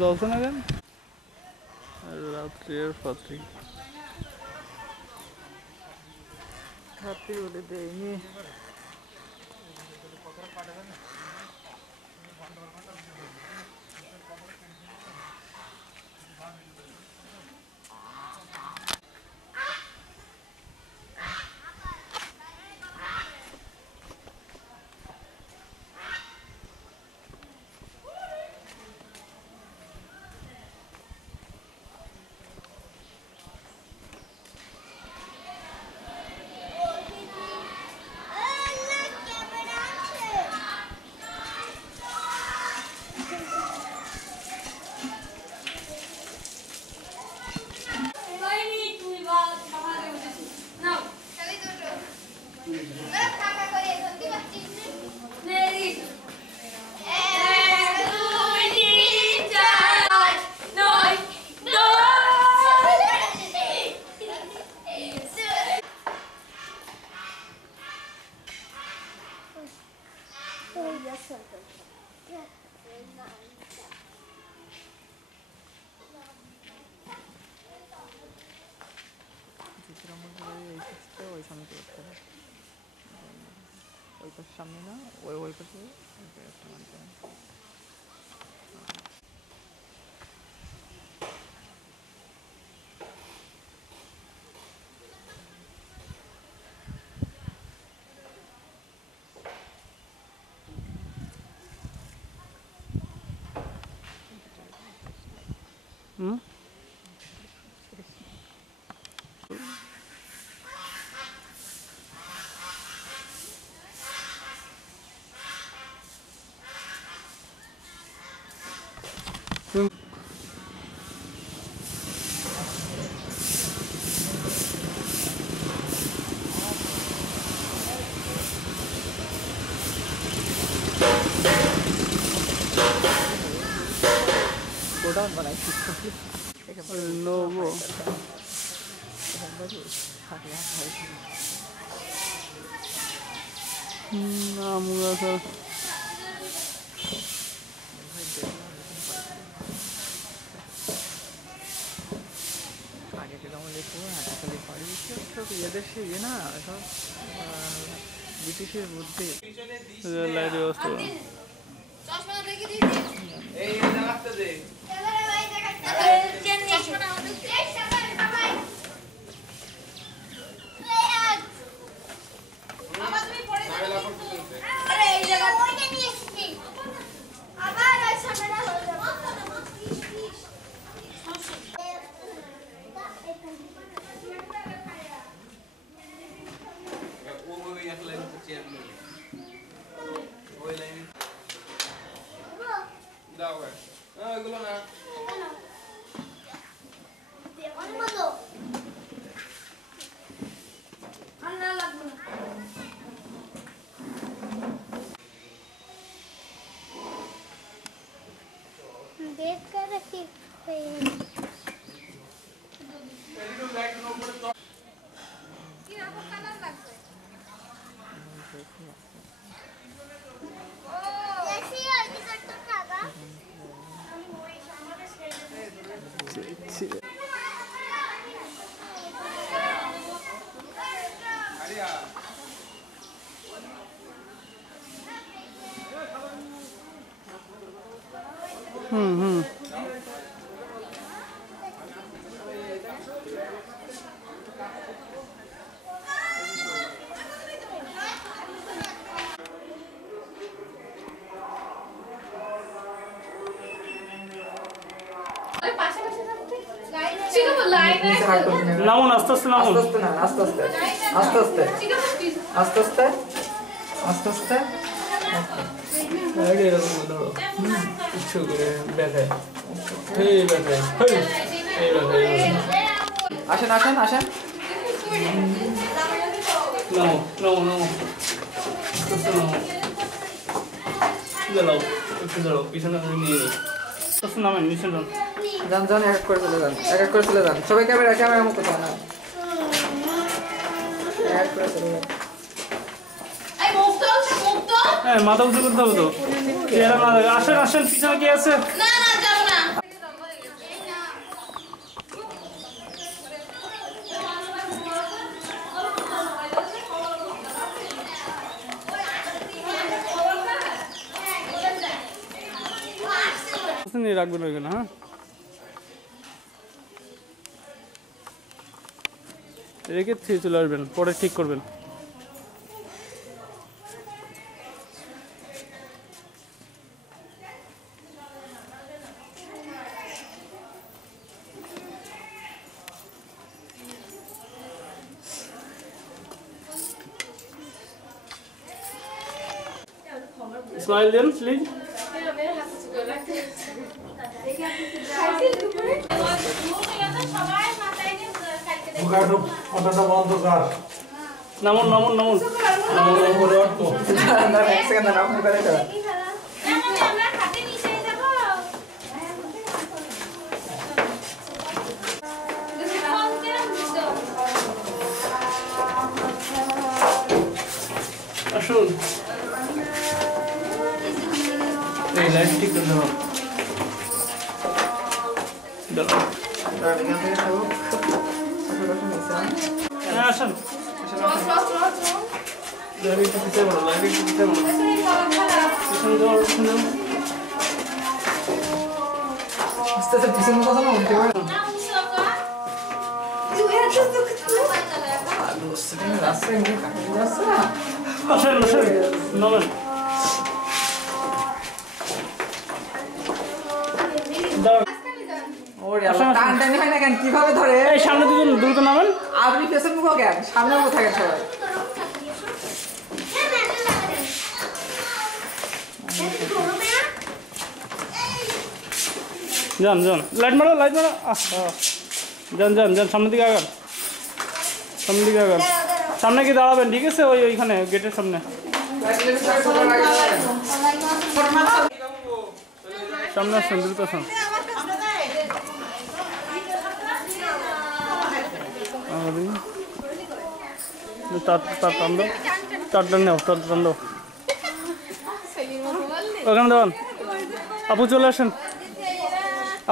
জ্বলছে না কেন? রাত্রি আর পাত্রী খাতে বলে দেয়নি। ওই সামনে করতে হবে, ওই পাশের সামনে না, ওই পাশে একটা মানতে হবে। গোডাউন বানাইছি নাম গাছ আগে যেরকম দেখবো হাঁটাখালি বাড়ি সব ইয়েদের সে ইয়ে না সব ব্রিটিশের বুদ্ধি। লাইট ব্যবস্থা देख कर रखी নামুন আস্তে আস্তে নামুন আস্তে না আস্তে আস্তে আস্তে আস্তে আস্তে আস্তে আস্তে আস্তে এরকম ধরো ইচ্ছু করে ব্যথায় এই ব্যথায় এই ব্যথায় আসেন আসেন আসেন নামো নামো নামো আস্তে নামো দাঁড়াও একটু দাঁড়াও পিছনে নিয়ে নিই আস্তে নামেন নিচে যান যান যান এক এক করে চলে যান এক এক করে চলে যান সবাই ক্যামেরা ক্যামেরা মুক্ত যান এক এক করে চলে যান হ্যাঁ মাথা উঁচু করতে হবে তো আসেন আসেন পিছনে কে আছে না না যাবো না মিনিট রাখবেন ওইখানে। হ্যাঁ, রেখে থেকে চলে আসবেন, পরে ঠিক করবেন। স্মাইল দেন প্লিজ। নামুন নামুন নামুন। আসুন, এই লাইট ঠিক করে দেবো। হ্যাঁ আসুন, লাইট দিতে পারো, লাইট দিতে পারো। আস্তে আস্তে পিছনে কথা না উঠতে পারে কিভাবে ধরে সামনে দুজন দ্রুত নামেন। আপনি পেছন মুখো কেন, সামনে মুখো থাকেন সবাই। যান যান, লাইট মারো লাইট মারো। যান যান যান, সামনের দিকে আগান, সামনের দিকে আগান। সামনে কি দাঁড়াবেন? ঠিক আছে, ওইখানে গেটের সামনে। সামনে আসুন, দ্রুত আসুন। টান দাও, টান দাও। ওখানে দাঁড়ান, আপু চলে আসেন,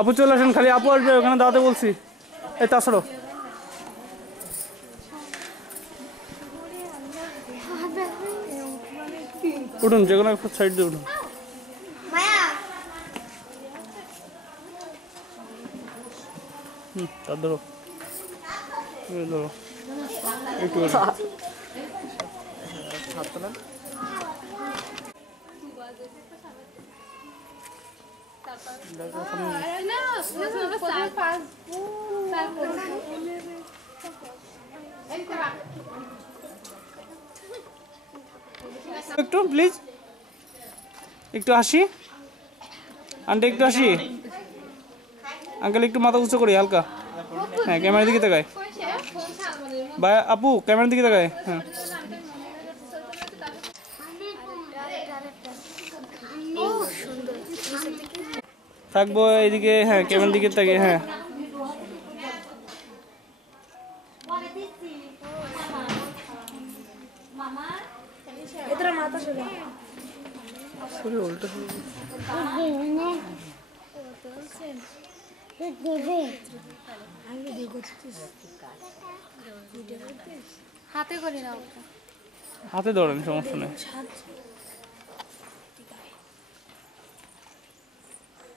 আপু চলে আসেন। খালি আপু আসবে, ওখানে দাঁড়াতে বলছি। এই তাছাড়ো উঠুন, যে কোনো একটা সাইড দিয়ে উঠুন। তার ধরো, ধরো একটু একটু প্লিজ, একটু হাসি আন্টি, একটু হাসি। আঙ্কেল একটু মাথা উঁচু করি হালকা। হ্যাঁ, ক্যামেরার দিকে তাকায় ভাই। আপু ক্যামেরার দিকে তাকায়। হ্যাঁ, থাকবো এইদিকে। হ্যাঁ, ক্যামেরার দিকে তাকিয়ে। হ্যাঁ, হাতে করে নাও, হাতে ধরেন, সমস্যা নেই।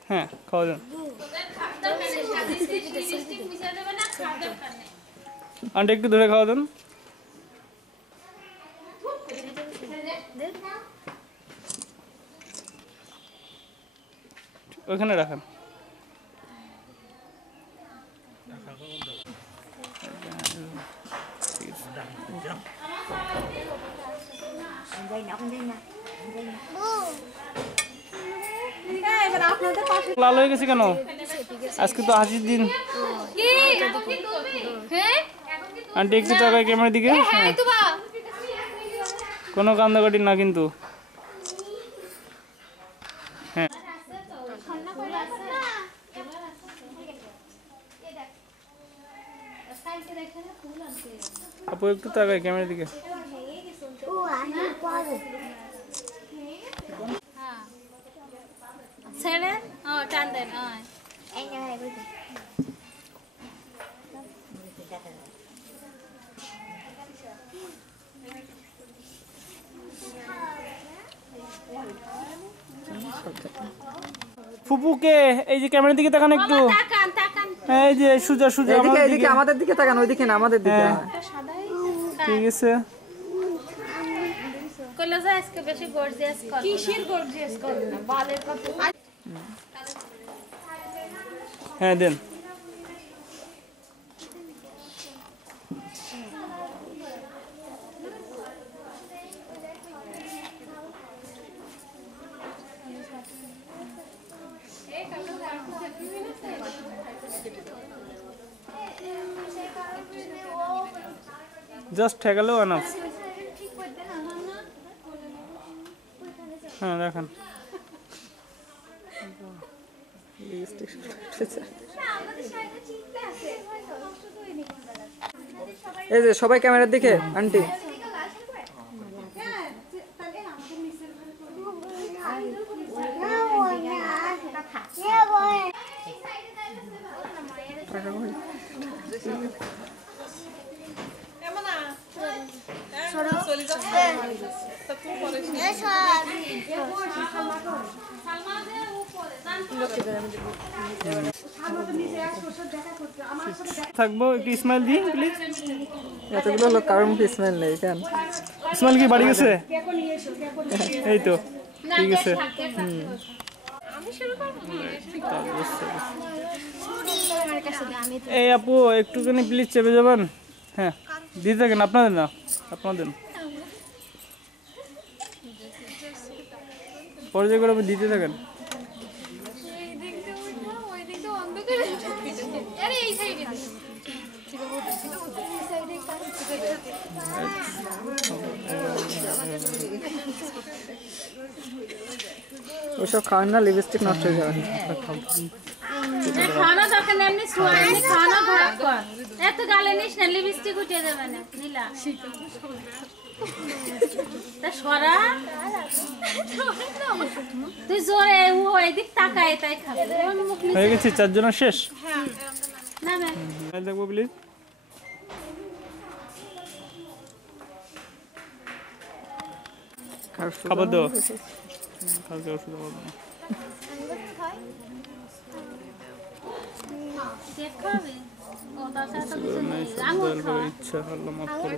হ্যাঁ, খাওয়া যান। আন্টি একটু ধরে খাওয়া দেন। ওইখানে রাখেন। লাল হয়ে গেছে কেন? আজকে তো হাসির দিন। আন্টি একটু তাকায় ক্যামেরার দিকে। কোনো কান্দাকাটি না কিন্তু। হ্যাঁ, আপু একটু তাকায় ক্যামেরার দিকে। ছেড়ে টান দেন। ফুপুকে এই যে ক্যামেরার দিকে তাকান একটু, তাকান তাকান এই যে সুজা সুজা এদিকে আমাদের এদিকে দিকে। আমাদের দিকে তাকান, ওইদিকে না আমাদের দিকে। হ্যাঁ। ঠিক আছে, কইলো যে আজকে বেশি গর্জিয়াস কর কিসের গর্জিয়াস কর না বালের কথা হ্যাঁ দেন। Just ঠেকালো enough. হ্যাঁ দেখেন, এই যে সবাই ক্যামেরার দিকে। আন্টি থাকবো একটু স্মাইল দিই প্লিজ। এতগুলো লোক কারোর মুখে স্মেল নেই কেন? স্মাইল কি বাড়ি গেছে? এই তো ঠিক আছে। এই আপু একটুখানি প্লিজ চেপে যাবেন। হ্যাঁ দিতে থাকেন, আপনাদের না আপনাদের পর্যায় করে দিতে থাকেন। ওইসব খাওয়ান না, লিপস্টিক নষ্ট হয়ে যাবে। খানা দরকার নেই, এমনি এমনি খানা ভাগ কর, এত গালে নিস না, লিপস্টিক উঠে যাবে না নীলা তা সরা তুই জোরে ওইদিক তাকায় তাই খাবে হয়ে গেছে, চারজনের শেষ। না না দেখবো প্লিজ। খাবার দাও, কালকে ওষুধ খাবো না। দেখাবে ও তাছাড়া তো কিছু নেই দয়াল করে ইচ্ছা আল্লাহ মাফ করো।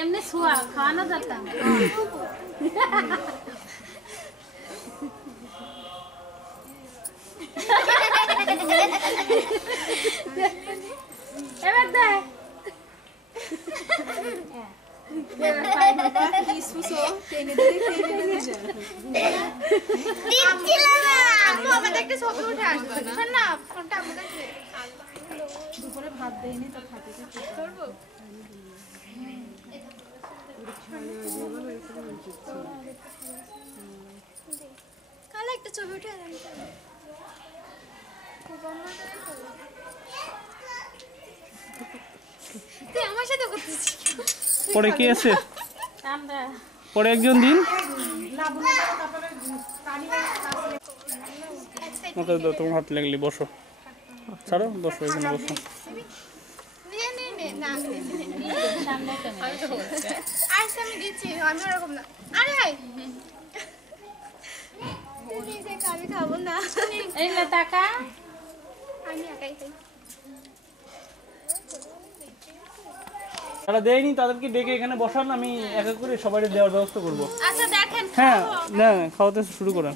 এমনি ছোঁয়া খাওয়ানো দরকার এবার দেখ দুপুরে ভাত দেয়নি তো খাতে করবো কাল একটা ছবি উঠে তুই আমার সাথে করতেছিস পরে কি আছে? আমরা পরে একজন দিন মাথায় দাও, তোমার হাত লাগলি। বসো, ছাড়ো, বসো এখানে বসো। আজকে আমি দিচ্ছি, আমি ওরকম না। আরে আমি খাবো না, এই না টাকা আমি একাই খাই। যারা দেয়নি তাদেরকে ডেকে এখানে বসান, আমি এক এক করে সবাই দেওয়ার ব্যবস্থা করবো। আচ্ছা দেখেন হ্যাঁ না খাওয়াতে শুরু করেন।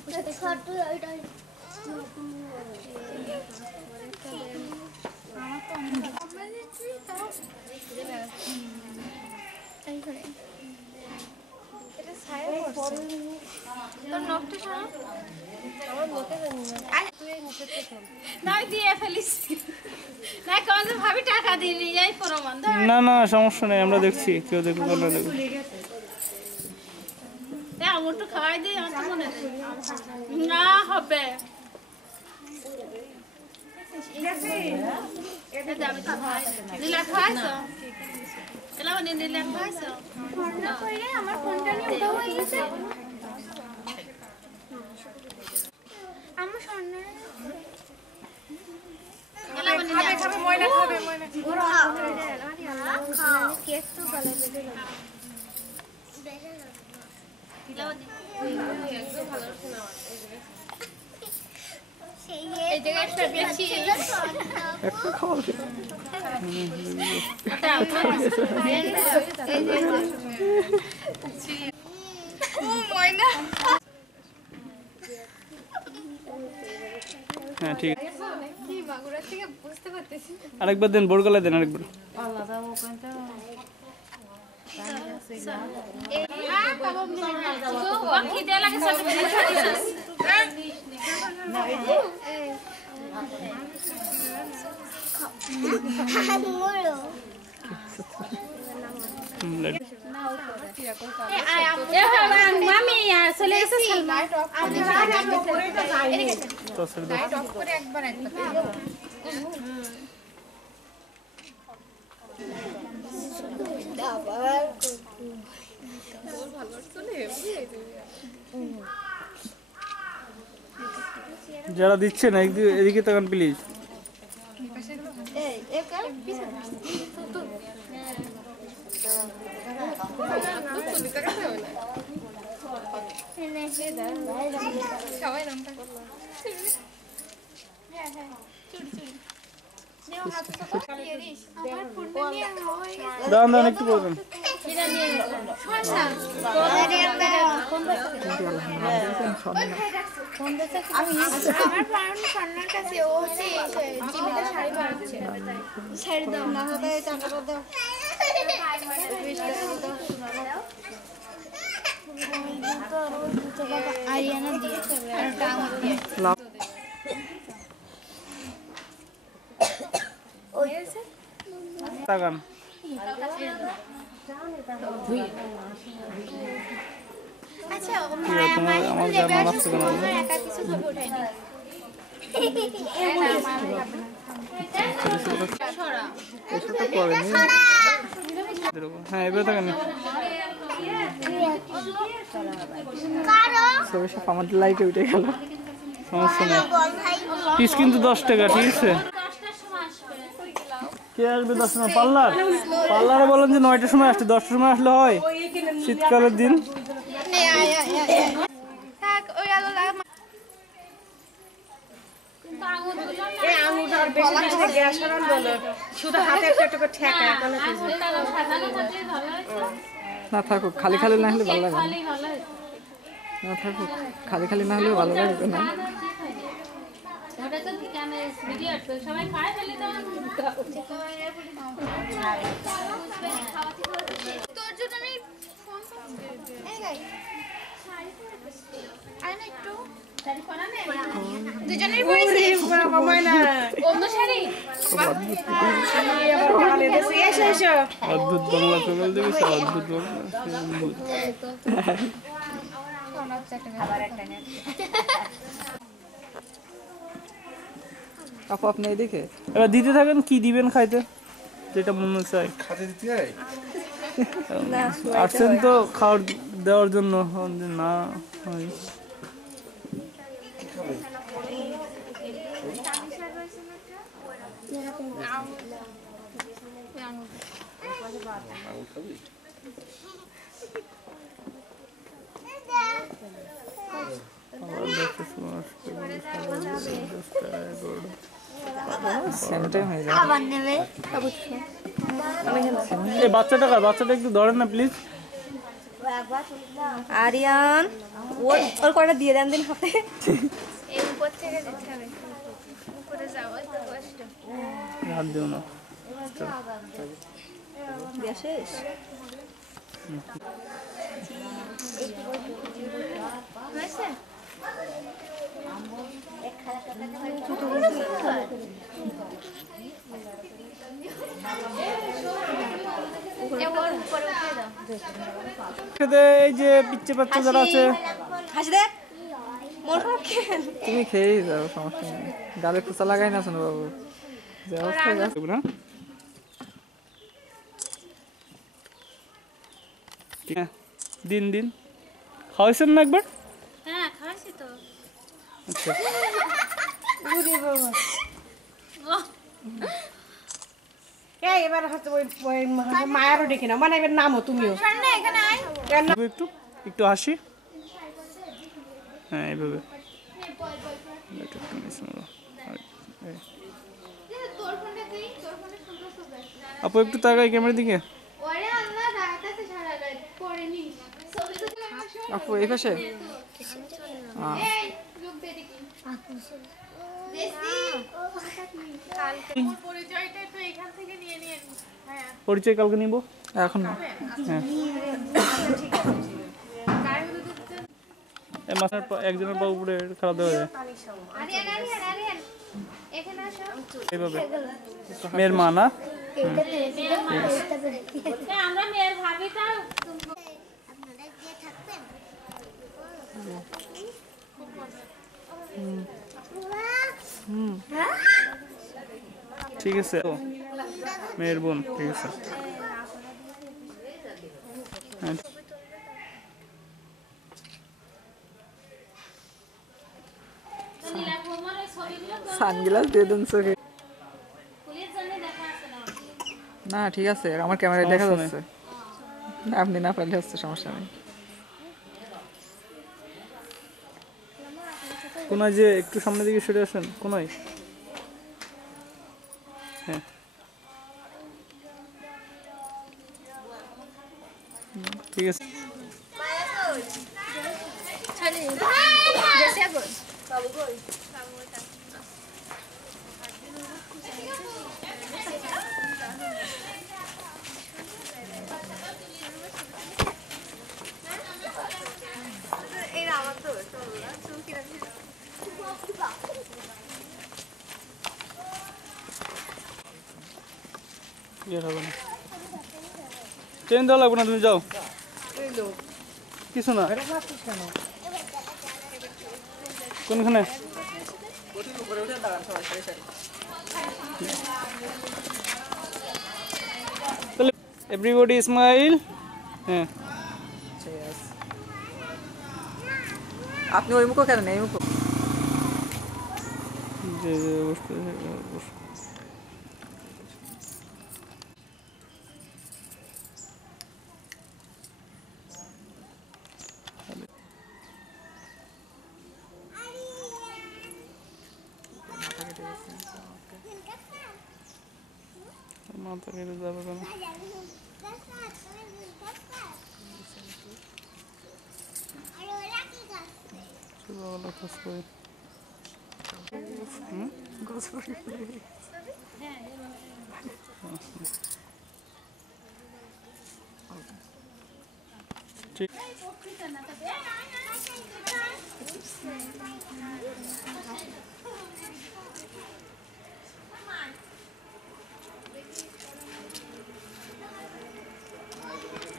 নাই দিয়ে ফেলিস না কোন ভাবি টাকা দিলি এই প্রমাণ ধর না না সমস্যা নেই, আমরা দেখছি, কেউ দেখুক না দেখুক। আমার তো খাওয়াই দিই, আমার তো মনে না হবে নীলা খাইছো এলা নীলা খাইছো আমার ফোনটা নিয়ে উঠা হয়ে গেছে। আমার স্বর্ণ একটা খাওয়া হ্যাঁ ঠিক আছে আরেকবার দেন বোর গলায় দেন আরেকবার মামি চলে গেছে যারা দিচ্ছে না এদিকে তাকান প্লিজ দাঁড়ান দাঁড়ান একটু বলবেন আরিয়ানা দিয়ে তাকান আচ্ছা আমার যা মাছ থেকে না একা কিছু ছবি উঠাইনি হ্যাঁ এবার তাকান আমার লাইটে উঠে গেল সমস্যা নেই পিস কিন্তু 10 টাকা ঠিক আছে কে আসবে 10 সময় পার্লারে বলেন যে 9টার সময় আসতে 10টার সময় আসলে হয় শীতকালের দিন না থাকুক খালি খালি না হলে ভালো লাগে না থাকুক খালি খালি না হলে ভালো লাগবে না তোর জন্য আমি ফোন একটু দুজনের পরেছি অন্য শাড়ি অদ্ভুত বাংলা চোখল দেখেছে অদ্ভুত আপু আপনি দেখে এবার দিতে থাকেন কি দিবেন খাইতে যেটা মনে চাই আসছেন তো খাওয়ার দেওয়ার জন্য না হয় বাচ্চাটা একটু ধরেন না প্লিজ আরিয়ান ওর কয়টা দিয়ে দেন দিন হাতে এই উপর থেকে যেতে হবে উপরে যাও তো কষ্ট হাত দিও না শেষ হয়েছে এই যে পিচ্ছে বাচ্চা যারা আছে হাসি দে মন খারাপ কেন তুমি খেয়েই যাও সমস্যা নেই গালে খোঁচা লাগাই না শোনো বাবু যে অবস্থা না দিন দিন খাওয়াইছেন না একবার হ্যাঁ খাওয়াইছি তো আচ্ছা এই এবার হচ্ছে ওই মায়ারও ডেকে না মানে এবার নামও তুমিও একটু একটু হাসি। হ্যাঁ এইভাবে আপু একটু তাকাই ক্যামেরার দিকে। আপু এই পাশে পরিচয় কালকে নিব এখন না। হ্যাঁ এই মাসের একজনের পা উপরে খারাপ দেওয়া যায় এইভাবে মেয়ের মা না আমরা মেয়ের ভাবিটা ঠিক আছে মেয়ের বোন ঠিক আছে হ্যাঁ সানগ্লাস দিয়ে দেন চোখে। না ঠিক আছে আমার ক্যামেরায় দেখা সমস্যা নেই। যাচ্ছে। না, আপনি না পারলে হচ্ছে সমস্যা নেই। কোনায় যে একটু সামনের দিকে সরে আসেন কোনায়। হ্যাঁ ঠিক আছে ইয়ে হবে না ট্রেন দেওয়া লাগবে না তুমি যাও কিছু না কোনখানে তাহলে এভরিবডি স্মাইল হ্যাঁ আপনি ওই মুখো কেন এই মুখো যে যে অবস্থা মাথা কেটে যাবে কেন ছোটবেলা খোঁজ করি ঠিক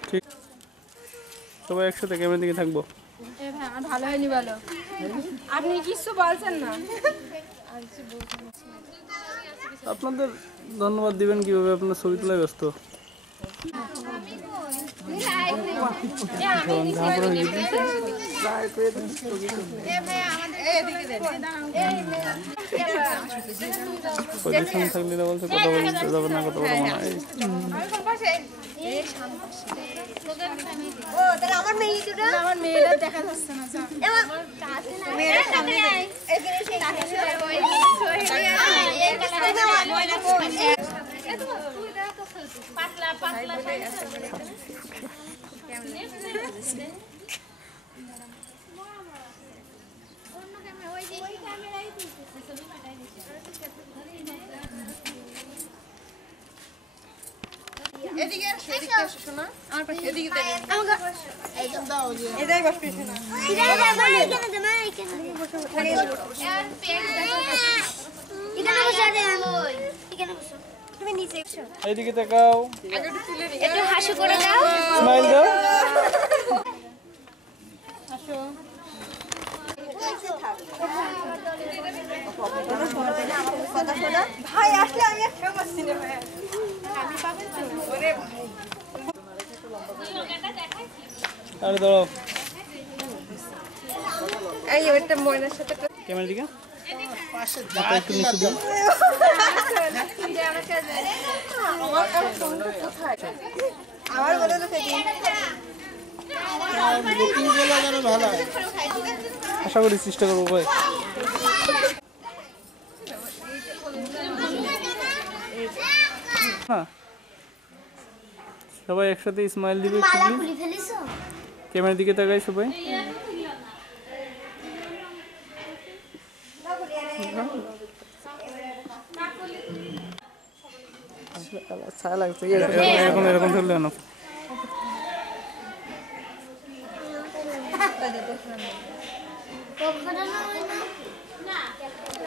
ঠিক সবাই একসাথে ক্যামেরার দিকে থাকবো ভালো হয়নি বলো আপনি কিছু বলছেন না আপনাদের ধন্যবাদ দিবেন কিভাবে আপনার ছবি তোলায় ব্যস্ত পজিশন থাকলে না বলছে কথা বলতে যাবে না কথা বলা মনে হয় আমার মেয়েরা দেখা যাচ্ছে না পাতলা পাতলা এদিকে এদিকে আসো শোনা আমার পাশে এদিকে একদম দাও এটাই বসবে শোনা তুমি নিচে এসো এইদিকে তাকাও একটু হাসি করে দাও স্মাইল দাও ভাই আসলে আমি আর ফেমাস সিনেমা আমি পাবো তো ওরে ভাই আরে দাঁড়াও এই একটা ময়নার সাথে ক্যামেরা দিকে মাথা একটু নিচে দিন। আমার বলে তো সেদিন আশা করি চেষ্টা করবো ভাই। না সবাই একসাথে স্মাইল দিবে একটু please। ক্যামেরার দিকে তাকাই সবাই। ছায়া লাগছে এরকম এরকম চললে না।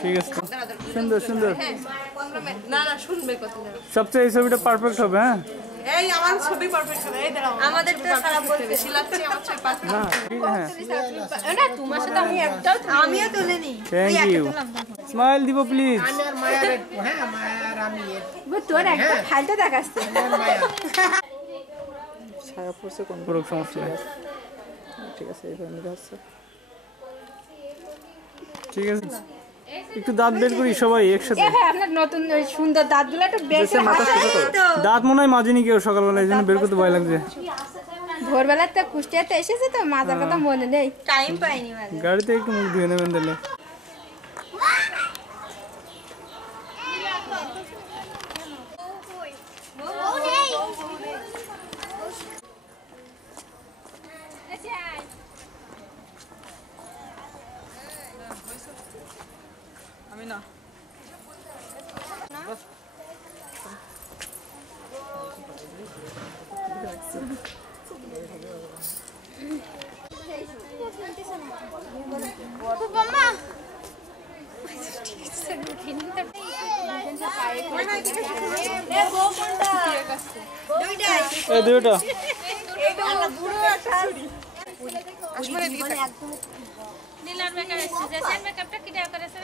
ঠিক আছে সুন্দর সুন্দর না না শুনবে কত সবচেয়ে এই ছবিটা পারফেক্ট হবে। হ্যাঁ এই আমার ছবি পারফেক্ট হবে। এই দাঁড়াও আমাদের তো খারাপ বলতে বেশি লাগছে আমার ছবি পারফেক্ট না ঠিক হ্যাঁ না তোমার সাথে আমি একটাও আমিও তুলে নি থ্যাংক ইউ স্মাইল দিব প্লিজ। তোর একটা ফালতু দেখাচ্ছে ছায়া পড়ছে কোন কোনো সমস্যা নেই। ঠিক আছে এইভাবে নিতে হচ্ছে। ঠিক আছে একটু দাঁত বের করি সবাই একসাথে। আপনার নতুন ওই সুন্দর দাঁতগুলো একটু বের দেশে মাথা ছোট করো। দাঁত মনে হয় মাজেনি কেউ সকালবেলা এই জন্য বের করতে ভয় লাগছে। ভোরবেলা তো কুষ্টিয়াতে এসেছে তো মাজার কথা মনে নেই টাইম পাইনি গাড়িতে একটু মুখ ধুয়ে নেবেন তাহলে। আমি না এই দুটো নীলার মেকআপ এসেছে জেসের মেকআপটা কি দেয়া করেছে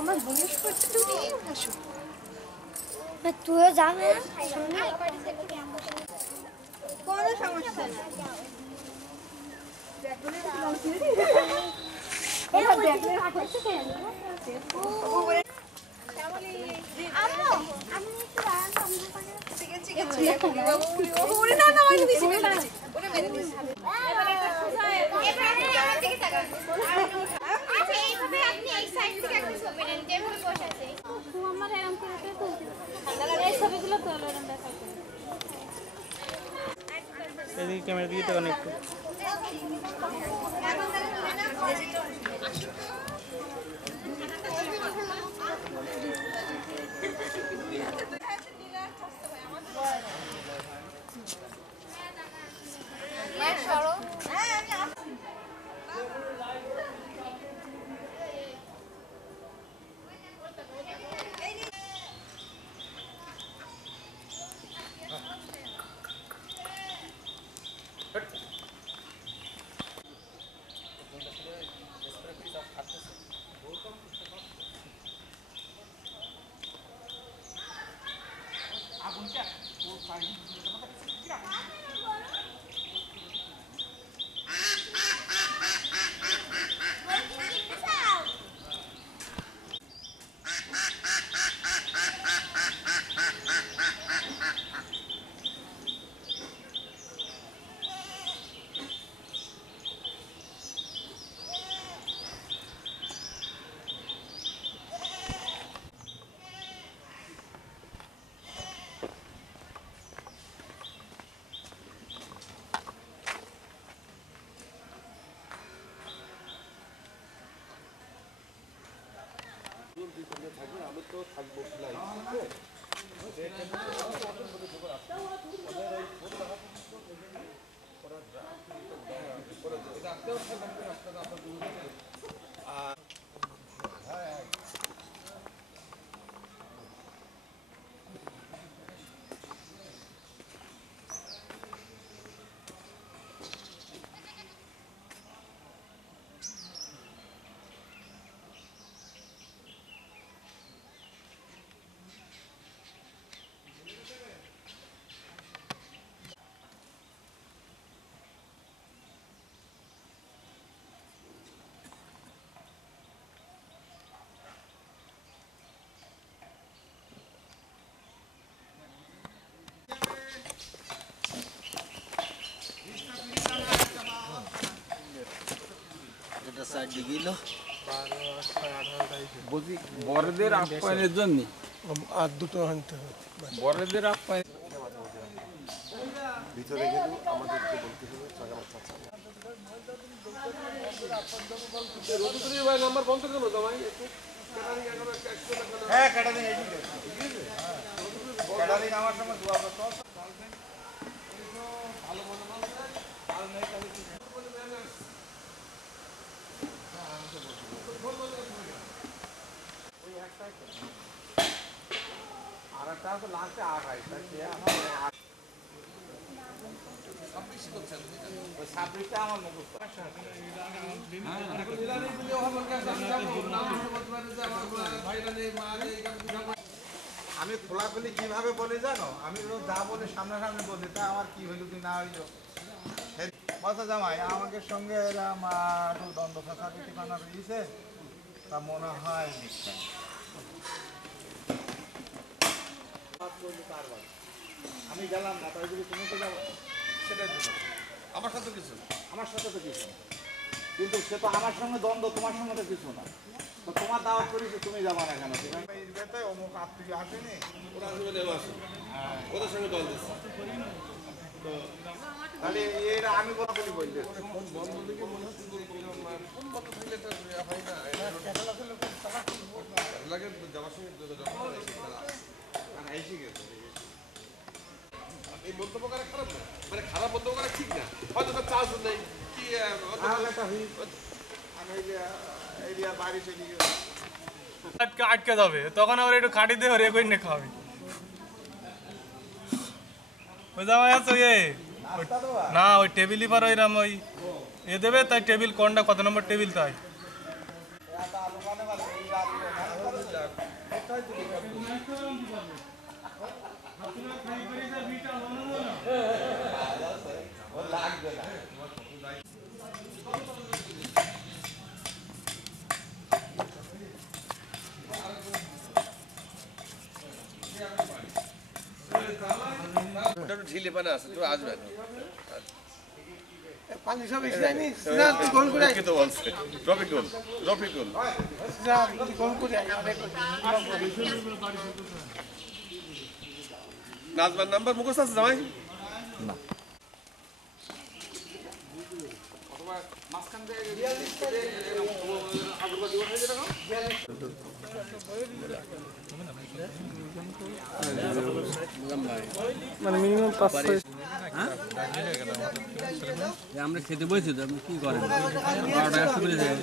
আমার বয়স করতে তুমি হাসো তুইও যাবে কোনো সমস্যা না এই ছবিগুলো তোলো এরকম দেখা এদিকে ক্যামেরা দিকে তাকান একটু। বলছি বড়দের আপ্যায়নের জন্য আর দুটো আনতে হবে। বড়দের আপ্যায়ন ভিতরে গেলেও আমাদেরকে বলতে হবে আমি খোলাখুলি কিভাবে বলি জানো, আমি যা বলি সামনাসামনি বলি, তা আমার কি হইল কি না হইল কথা জামাই আমাকে সঙ্গে এরম একটু দ্বন্দ্ব ফেসাদি ঠিকানা রয়েছে, তা মনে হয় আমি গেলাম না, তাই যদি তুমি তো যাবো সেটাই আমার সাথে কিছু তো কিছু, কিন্তু সে তো আমার সঙ্গে দ্বন্দ্ব, তোমার সঙ্গে তো কিছু না। তো তোমার দাওয়াত করেছি, তুমি যাবা না কেন? অমুক আত্মীয় আসেনি, ওরা ওদের সঙ্গে দল দিচ্ছে, তাহলে এরা আমি বলা বলি বললে এই মন্তব্য করা খারাপ না, মানে খারাপ মন্তব্য করা ঠিক না, হয়তো তার চাষ নেই কি আটকে যাবে, তখন আবার একটু খাটি দিয়ে রে করে খাওয়াবি। ওই জামাই আছে না, ওই টেবিলই পার ওইরাম ওই এ দেবে, তাই টেবিল কোনটা কত নম্বর টেবিল তাই ঢিলে পানা আছে, তো আসবেন পানি সব এসে যায়নি, সিদ্ধান্ত গোল করে তো বলছে রফিকুল গোল করে নাজমার নাম্বার মুখস্থ আছে জামাই না? মানে মিনিমাম 5-6 আমরা খেতে বসছি তো, আপনি কি করেন? 12টা একশো করে যায়।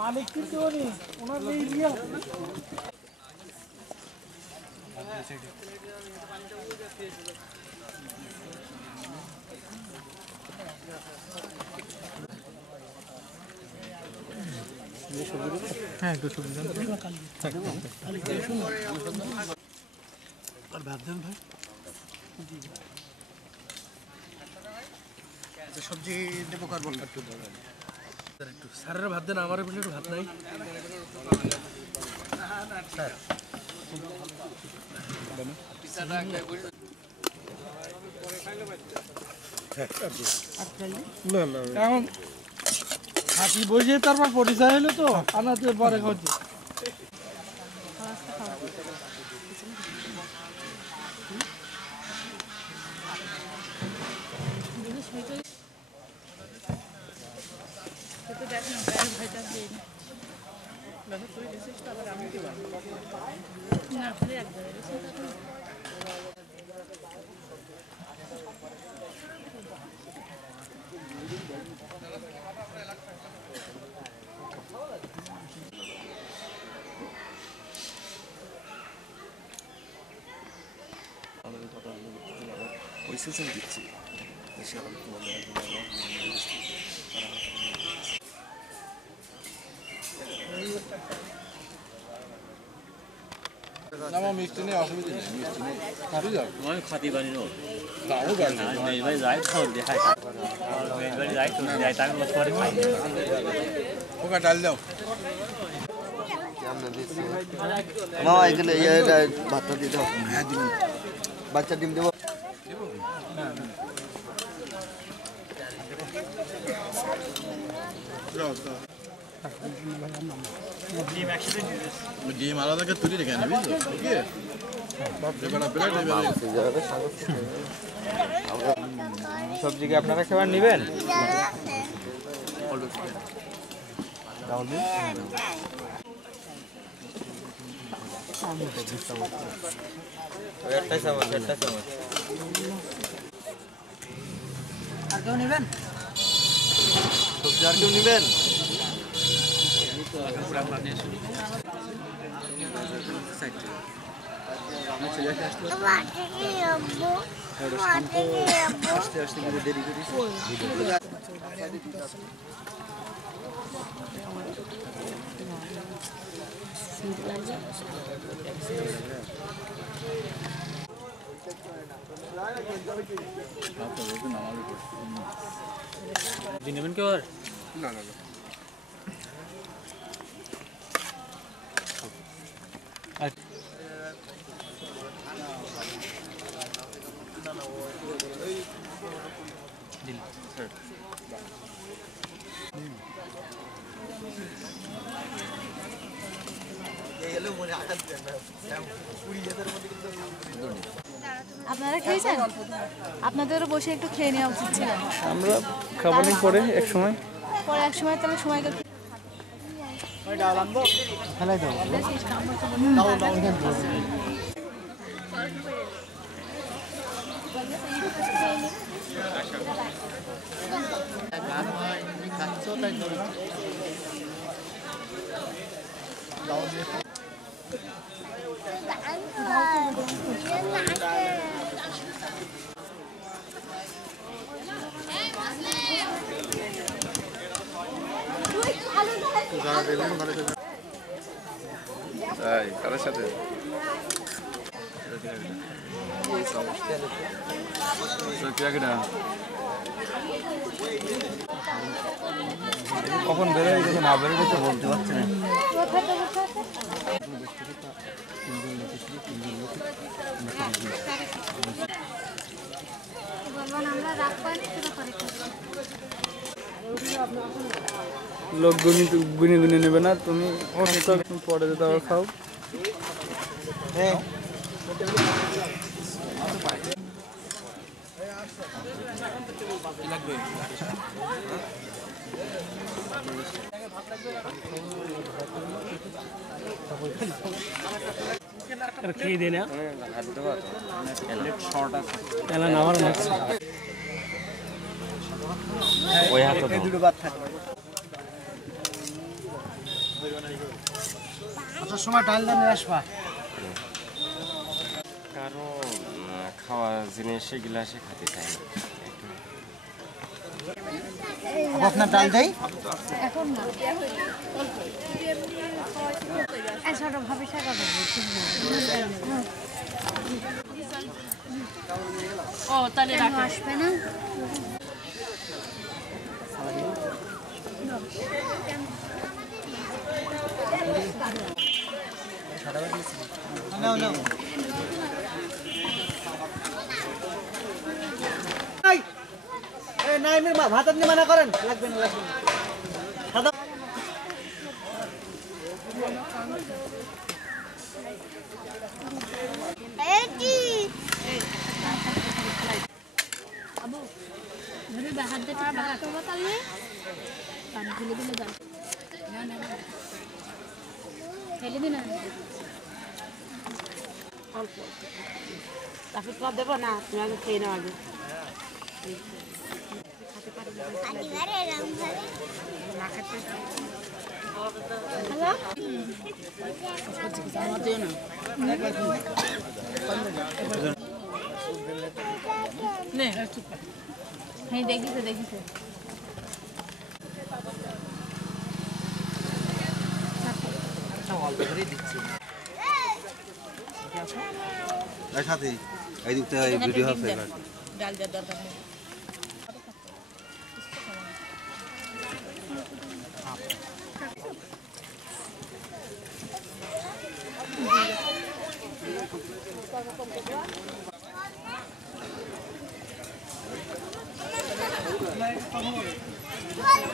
মালিক কিন্তু ওনার ইয়ে হ্যাঁ একটু সুবিধা আর ভাত দেন ভাই, সবজি দেবো কার বল একটু স্যারের ভাত দেন, আমার একটু ভাত নাই। এখন হাতি বসে তারপর পরিচয় হলো তো আনাতে পরে হচ্ছে পয়সা দিচ্ছি মিষ্টি নেই, অসুবিধা নেই, মিষ্টি নেই, খাবি যাও আমি খাতি পারি না, দাও গাড়ি ভাই যাই খাও দেখাই যাই তো যাই তার পরে খাই ওকে ডাল দাও মামা এখানে ভাতটা দিয়ে দাও। হ্যাঁ দিবেন, বাচ্চা ডিম দেবো। ডিম আলাদাকে তুলি রেখে আনবি তো কি সবজি কি আপনারা খাবার নেবেন? আর কেউ নেবেন? সবজি আর কেউ নেবেন? নেবেন কেউ আর? না না না আপনারা খেয়েছেন? আপনাদেরও বসে একটু খেয়ে নেওয়া উচিত ছিল। আমরা খাবারই পরে এক সময় পরে এক সময় তাহলে সময়টা ফেলাই দাও তাই কাদের সাথে কখন বেরোয় কিছু না বেরোলে তো বলতে পারছি না লোক গুনে গুনে নেবে না তুমি পরে যেতে আবার খাও খেয়ে দে না আমার ওই হাতে দুটো বাদ থাকে আসার সময় ডাল নিয়ে আসবা কারো খাওয়া জিনিস সেগুলো সে খেতে চায় না আপনার ডাল দেই এখন না ছোট ভাবে শাখা ও তাহলে আসবে না নাও নাও এই নাই মির ভাত আপনি মানা করেন লাগবে না লাগবে না সাদা আবু ধরে বাহার দিতে বাহার করব তাহলে পানি ফেলে দিলে যাবে না না ফেলে দিন না অল্প তারপর তো দেবো না তুমি আগে খেয়ে নাও আগে হ্যাঁ দেখিছে দেখিছে একসাথে এই দিকটা এই ভিডিও হবে ডাল দেওয়ার দরকার নেই What?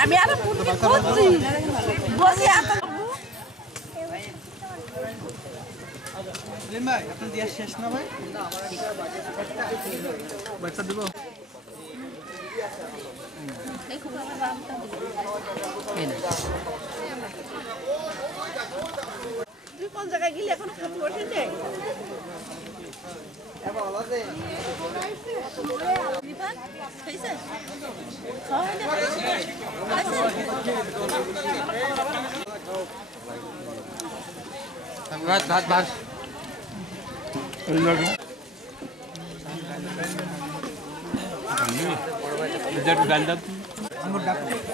আমি আর করছি বসে এত ভাই আপনার দিয়া শেষ না ভাই বাচ্চা দিব তুই কোন জায়গায় গেলি এখনো খাতে বসে নেই ভাত ভাত ভাত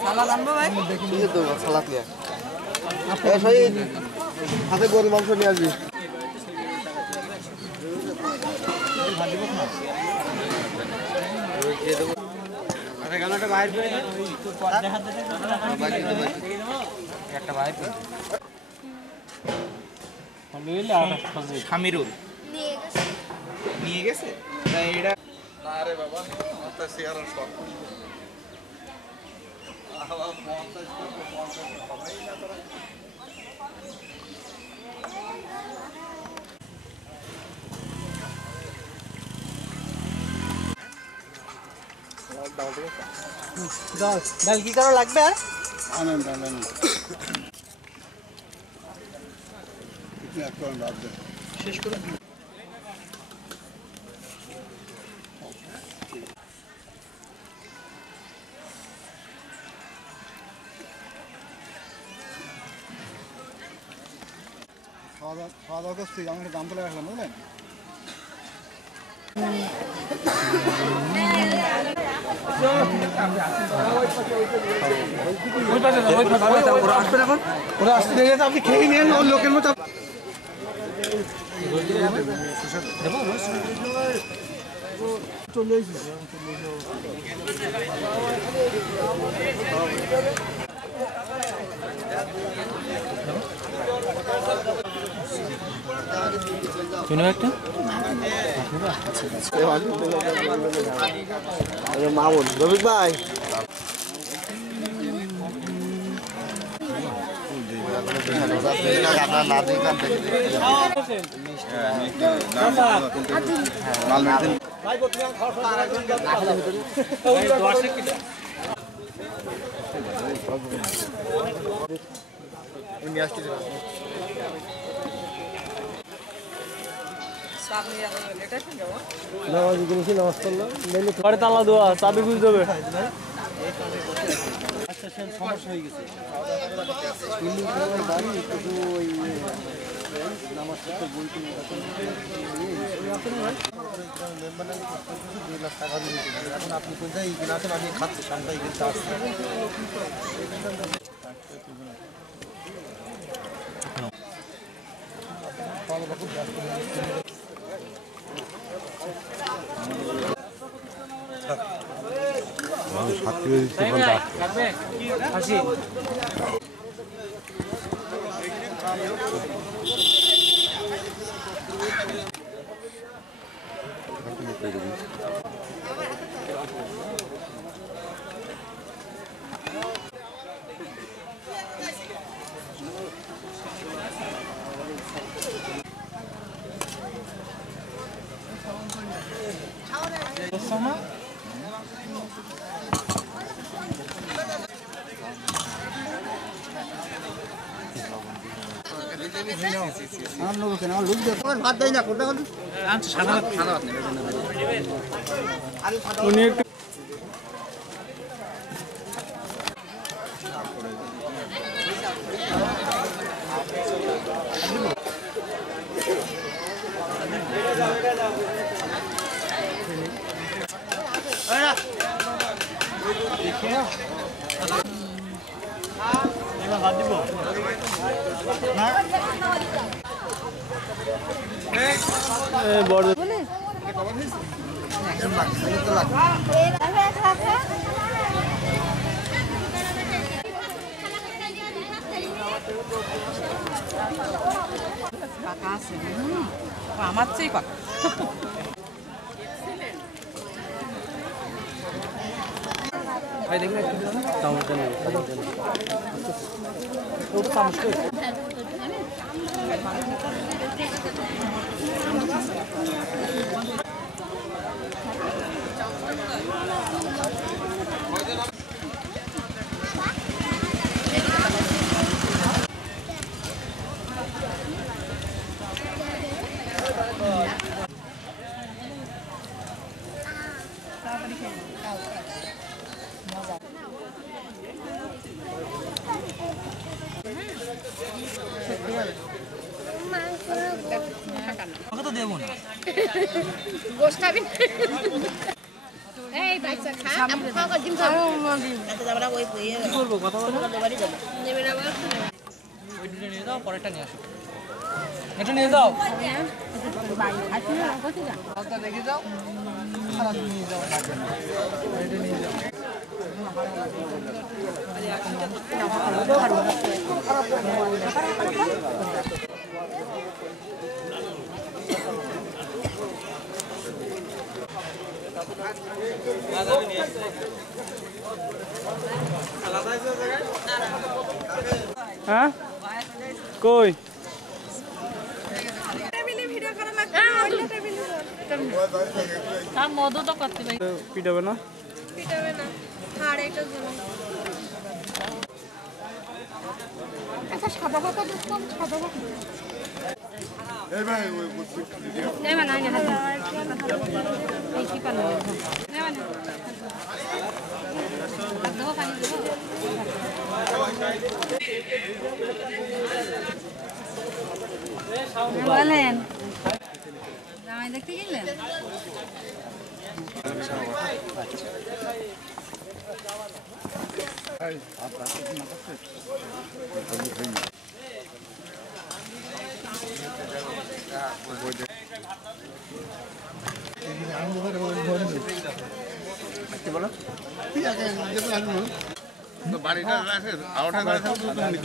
সালাদ আনবো ভাই সালাদ নিয়ে হাতে গরুর মাংস নিয়ে আসবি স্বামীরুল নিয়ে গেছে এটা না রে বাবা মাথা চেহারা শখ ডাল কি কারো লাগবে আর শেষ করে খাওয়া দাওয়া করছি আমি একটা দাম তুলে রাখলাম বুঝলেন ওরা আসতে দেখে আপনি খেয়ে নিন ওর লোকের মতো চলে এসেছি মামুন রফিক ভাই আপনার নাতি কান থেকে তালা দেওয়া চাবি বুঝতে হবে সমস্যা হয়ে গেছে এখন আপনি কোথায় আছেন আমি খাচ্ছি সামটাই কিন্তু আসছি ভাত দেয় না কোনটা উনি একটু বড় পাকা আছে আমার চেয়ে পাকা ভাই দেখুন একটু চামচ দেন ওটা চামচ কই তো দেবো না গোশ খাবি এই বাচ্চা খা আমি খাওয়া ডিম খাবো আচ্ছা আমরা ওই কি করবো কথা বলো বাড়ি যাব নেবে না বল ওই দুটো নিয়ে দাও পরেরটা নিয়ে আসো এটা নিয়ে দাও হালকা দেখে যাও খারাপ নিয়ে যাও এটা নিয়ে যাও হ্যাঁ কই মধু তো করতে পারি পিটাবে না পিটাবে না হাড় এটা জন্য আচ্ছা সাদা ভাত দিতাম সাদা ভাত এই ভাই ওই নেবা না না এই কি পালো নেবা না দেবো পানি দেবো বলেন জামাই দেখতে গেলেন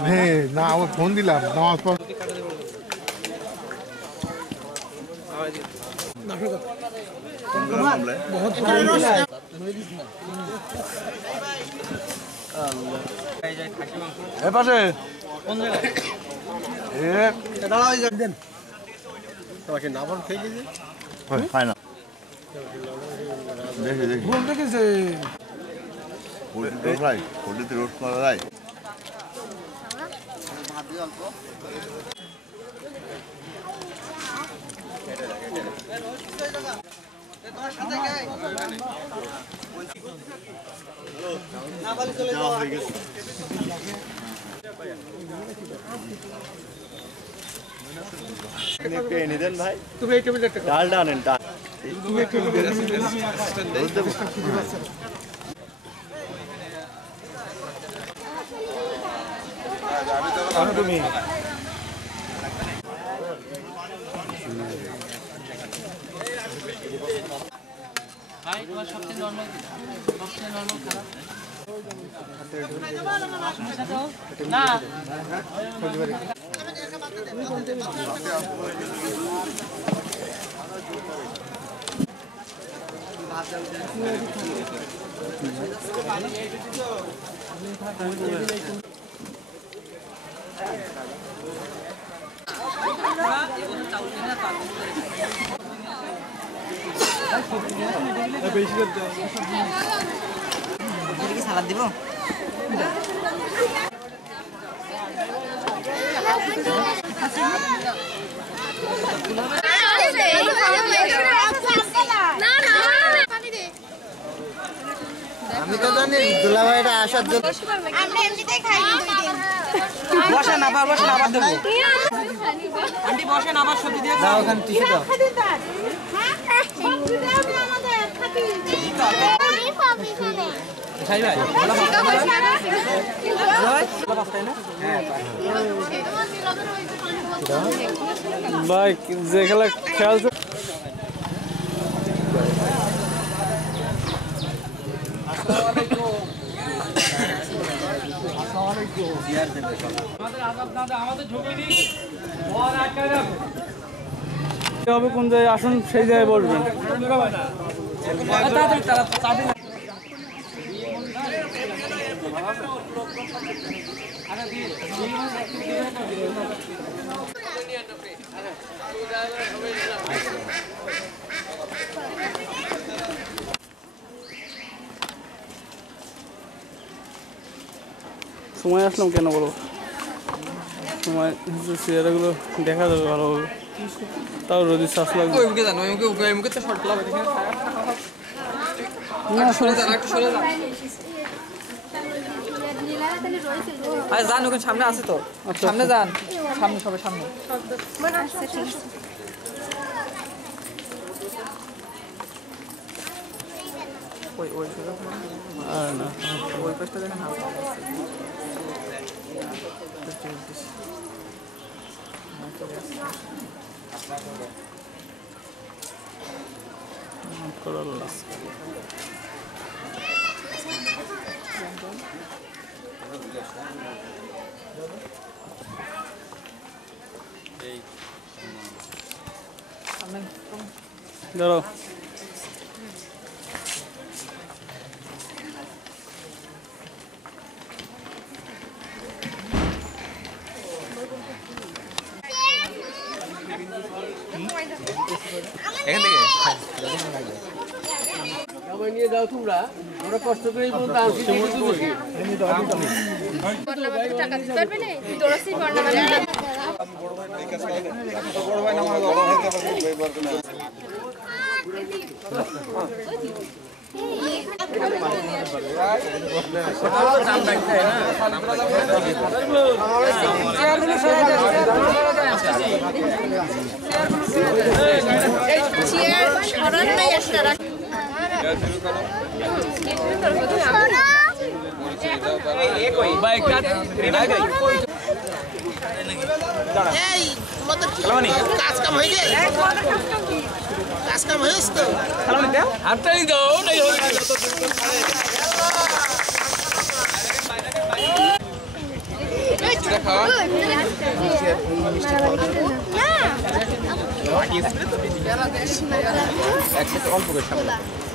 হ্যাঁ না আমার ফোন দিলাম নামাজ পড় পাশে কোন জায়গায় দাঁড়াও দেন তোমাকে না বল খেয়ে গেছে হয় না দেখি দেখি ভুল দেখেছে পোল্ট্রিতে রোস্ট করা যায় এনে দেন ভাই তুমি এই টেবিলে একটা ডালটা আনেন ডাল তুমি একটু তুমি ভাই তোমার সবচেয়ে নরমাল খারাপ না সালাদ দিব আমি তো জানি দুলাভাইটা আসার জন্য আমরা এমনিতেই খাই বসেন আবার দেবো আন্টি বসেন আবার সবজি দিয়ে দাও ওখানে টিস্যু দাও খাই ভাই ভাই যে খেলা খেলছে আসসালামু হবে কোন জায়গায় আসুন সেই জায়গায় বসবেন। সময় আসলাম কেন বলো, সময় চেয়ারগুলো দেখা যাবে ভালোভাবে, তাও রোদি শ্বাস লাগবে। যান ওখানে সামনে আছে তো, সামনে যান, সামনে সবাই সামনে। ওই পাশটা দেখেন দাঁড়াও। এখান থেকে নিয়ে যাও তোমরা, আমরা কষ্ট করে টাকা দিতে পারবে না, দৌড়াচ্ছি বর্ণা মানে হাতটাই দাও নাই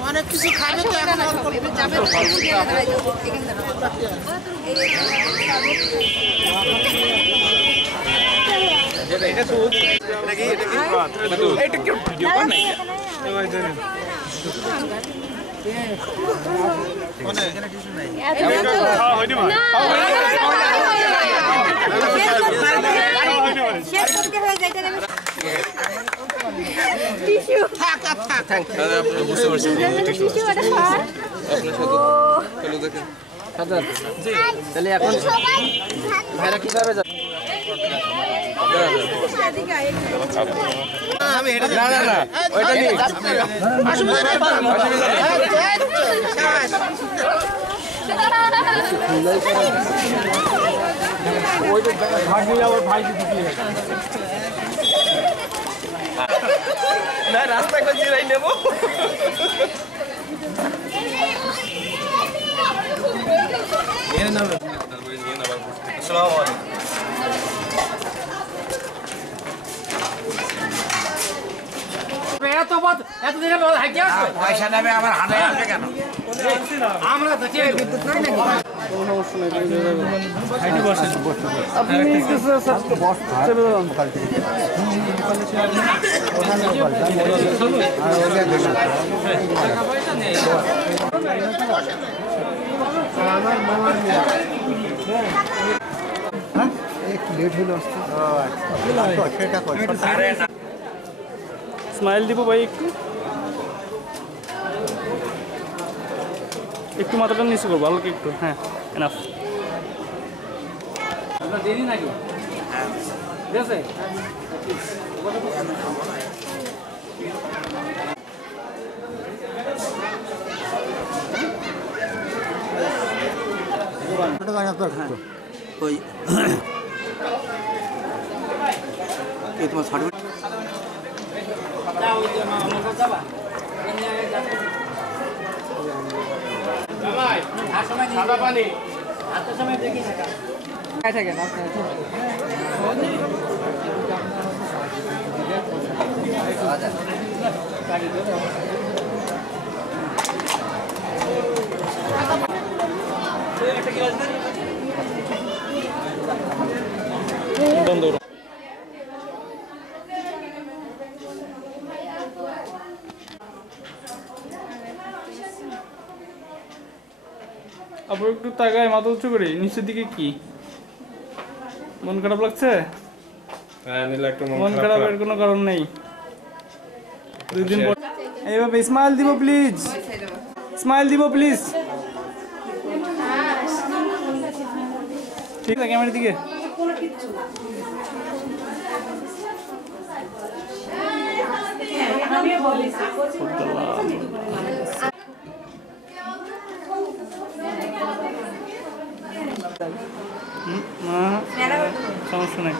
অনেক কিছু খাবে তো এখন অল্প যাবে তাহলে এখন ভাইরা কিভাবে যাবে? রাস্তা করে জিরাই নেবো। পয়সা নেবে আমার হাতে আসবে কেন? আমরা তো বিদ্যুৎ নাই নাকি? আপনি চলে যান। স্মাইল দিব ভাই, একটু একটু মাথাটা নিচে করবো হালকা একটু। হ্যাঁ, এনাফ। দেরি নাকি? ঠিক আছে। ওই তোমার সার্টিফিকেট আবার একটু তাকায় মাথা উঁচু করি, নিচের দিকে কি মন খারাপ লাগছে? মন খারাপের কোনো কারণ নেই। 2 দিন পর এইভাবে স্মাইল দিব প্লিজ, স্মাইল দিব প্লিজ। ঠিক আছে, ক্যামেরার দিকে। সমস্যা নাই,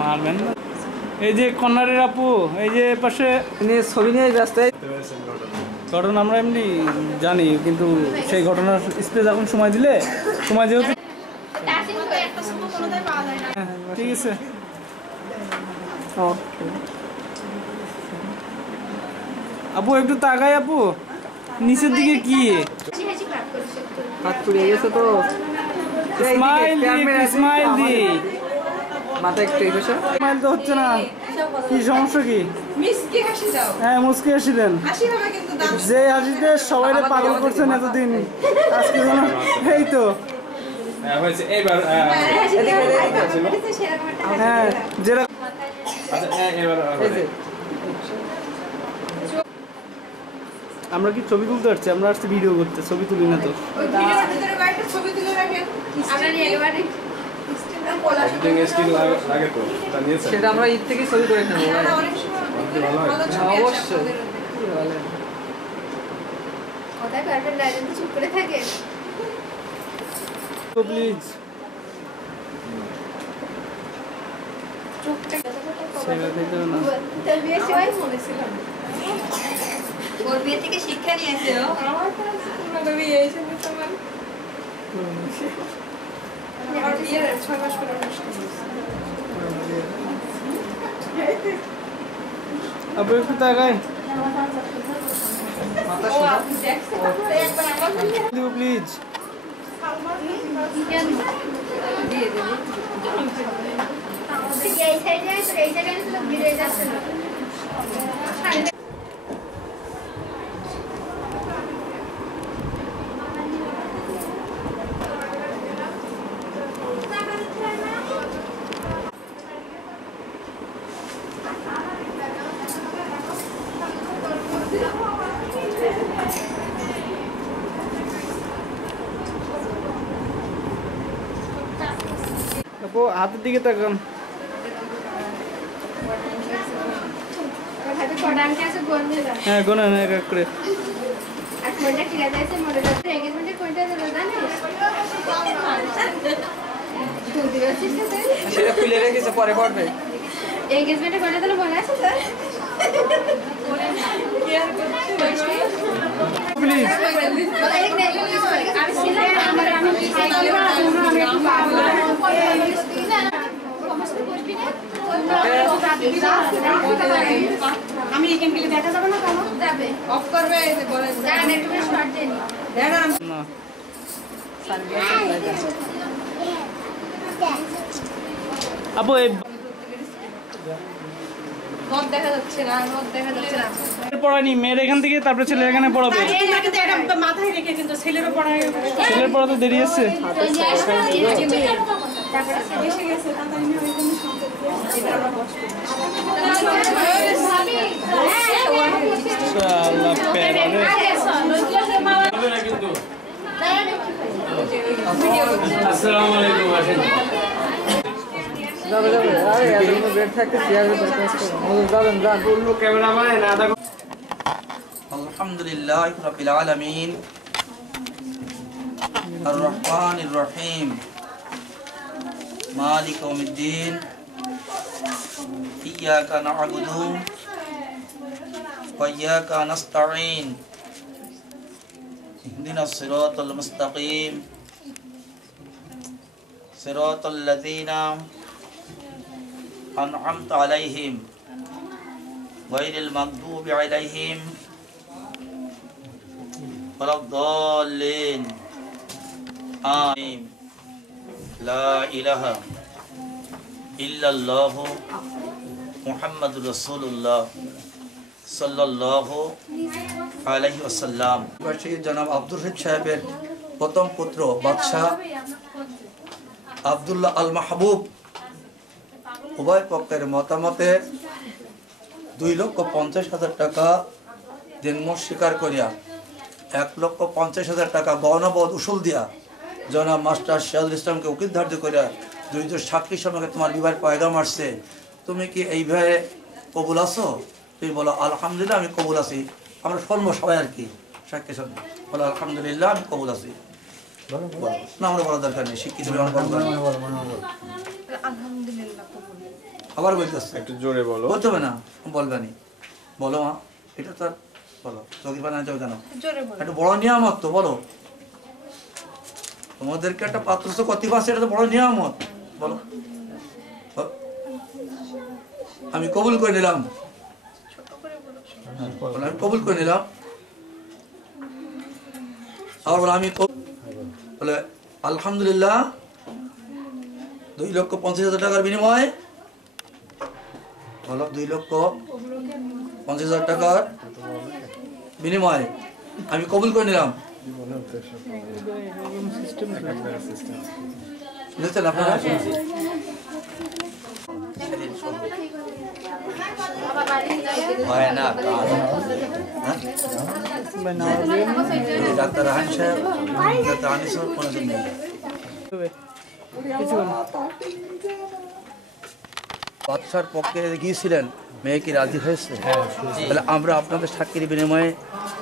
মারবেন না। এই যে কর্নারের আপু, এই যে পাশে ছবি নিয়ে ব্যস্ত। ঘটনা আমরা এমনি জানি, কিন্তু সেই ঘটনার স্পেস এখন সময় দিলে সময় যেহেতু ঠিক আছে। আপু একটু তাকাই, আপু নিচের দিকে কি হাত পুড়িয়ে গেছে তো। স্মাইল দি, স্মাইল দি, মাথা একটু এই বসে। স্মাইল তো হচ্ছে না, কি সমস্যা কি? হ্যাঁ মুস্কি হাসি দেন, যে হাসিতে সবাই পাগল করছেন এতদিন, আজকে যেন এই তো হ্যাঁ যেটা আমরা কি ছবি তুলতে পারছি? আমরা আসছি ভিডিও করতে, ছবি তুলি না তো। সেটা আমরা ঈদ থেকে ছবি করে নেবো। অবশ্যই প্লিজ ওর বিয়ে থেকে শিক্ষা নিয়েছে ও। আমার বিয়ের 6 মাস পরে অনুষ্ঠান। আপু একটু তাকাই প্লিজ। আপু হাতের দিকে তাকান। হ্যাঁ গোনা এক এক করে। সেটা খুলে রেখেছে, পরে পড়বে। এনগেজমেন্টে করে দিলে মনে আছে স্যার? প্লিজ আমি এখান থেকে দেখা যাবে না? কেন যাবে? অফ করবে, বলে দেন একটু শর্ট দেন। দেন না আপু এই নট দেখা যাচ্ছে না, নট দেখা যাচ্ছে না। পড়ানি মেয়ের এখান থেকে, তারপরে ছেলে এখানে পড়াবে। কিন্তু এটা মাথায় রেখে কিন্তু ছেলেরও পড়ায়। ছেলের পড়াতে দেরি আছে। এসে গেছে তাড়াতাড়ি নিয়ে ওই জন্য ইনশাআল্লাহ প্যারা রে। আসসালামু আলাইকুম। আসেন যাবে যাবে। আরে এতগুলো বেড থাকতে চেয়ারে যাবেন, যান। বলবো ক্যামেরাম্যান না দেখো। আলহামদুলিল্লাহ রাব্বিল আলামিন আর রহমানির রহিম মালিক ইয়াউমিদ্দিন ইয়্যাকা না'বুদু ওয়া ইয়্যাকা নাস্তাঈন ইহদিনাস সিরাতাল মুস্তাকিম সিরাতাল লাযিনা আন'আমতা আলাইহিম গায়রিল মাগদুবি আলাইহিম ওয়ালাদ-দাল্লিন আমিন লা ইলাহা ইল্লাল্লাহু মুহাম্মাদুর রাসূলুল্লাহ সাল্লাল্লাহু আলাইহি ওয়াসাল্লাম। জনাব আব্দুর রশিদ সাহেবের প্রথম পুত্র বাদশাহ আব্দুল্লাহ আল মাহবুব উভয় পক্ষের মতামতে 2,50,000 টাকা দিনমোট স্বীকার করিয়া 1,50,000 টাকা গহনাবধ উসুল দিয়া জনাব মাস্টার সিরাজুল ইসলামকে উকিল ধার্য করিয়া 2 সাক্ষীর সঙ্গে তোমার বিবাহের পয়গাম আসছে, তুমি কি এইভাবে কবুল আছো? তুমি বলো আলহামদুলিল্লাহ আমি কবুল আছি। আমরা শুনবো সবাই আর কি সাক্ষী শুনবো, বলো আলহামদুলিল্লাহ আমি কবুল আছি। না আমরা বলার দরকার নেই, শিক্ষিত আবার বলতেছে একটু জোরে বলো। বলতে হবে না, বলবে নি, বলো মা, এটা তো বলো চোখে বানাতে হবে কেন? একটু বড় নিয়ামত তো, বলো তোমাদেরকে একটা পাত্র তো কতি পাচ্ছে, এটা তো বড় নিয়ামত, বলো আমি কবুল করে নিলাম, আমি কবুল করে নিলাম। আবার বলো আমি বলে আলহামদুলিল্লাহ 2,50,000 টাকার বিনিময়ে, বলো 2,50,000 টাকার বিনিময়ে আমি কবুল করে নিলাম। বুঝছেন আপনারা? ডাক্তার রাহান সাহেব, ডাক্তার আনিসুর কোনোদিন নেই। বাদশার পক্ষে গিয়েছিলেন, মেয়ে কি রাজি হয়েছে? তাহলে আমরা আপনাদের সাক্ষীর বিনিময়ে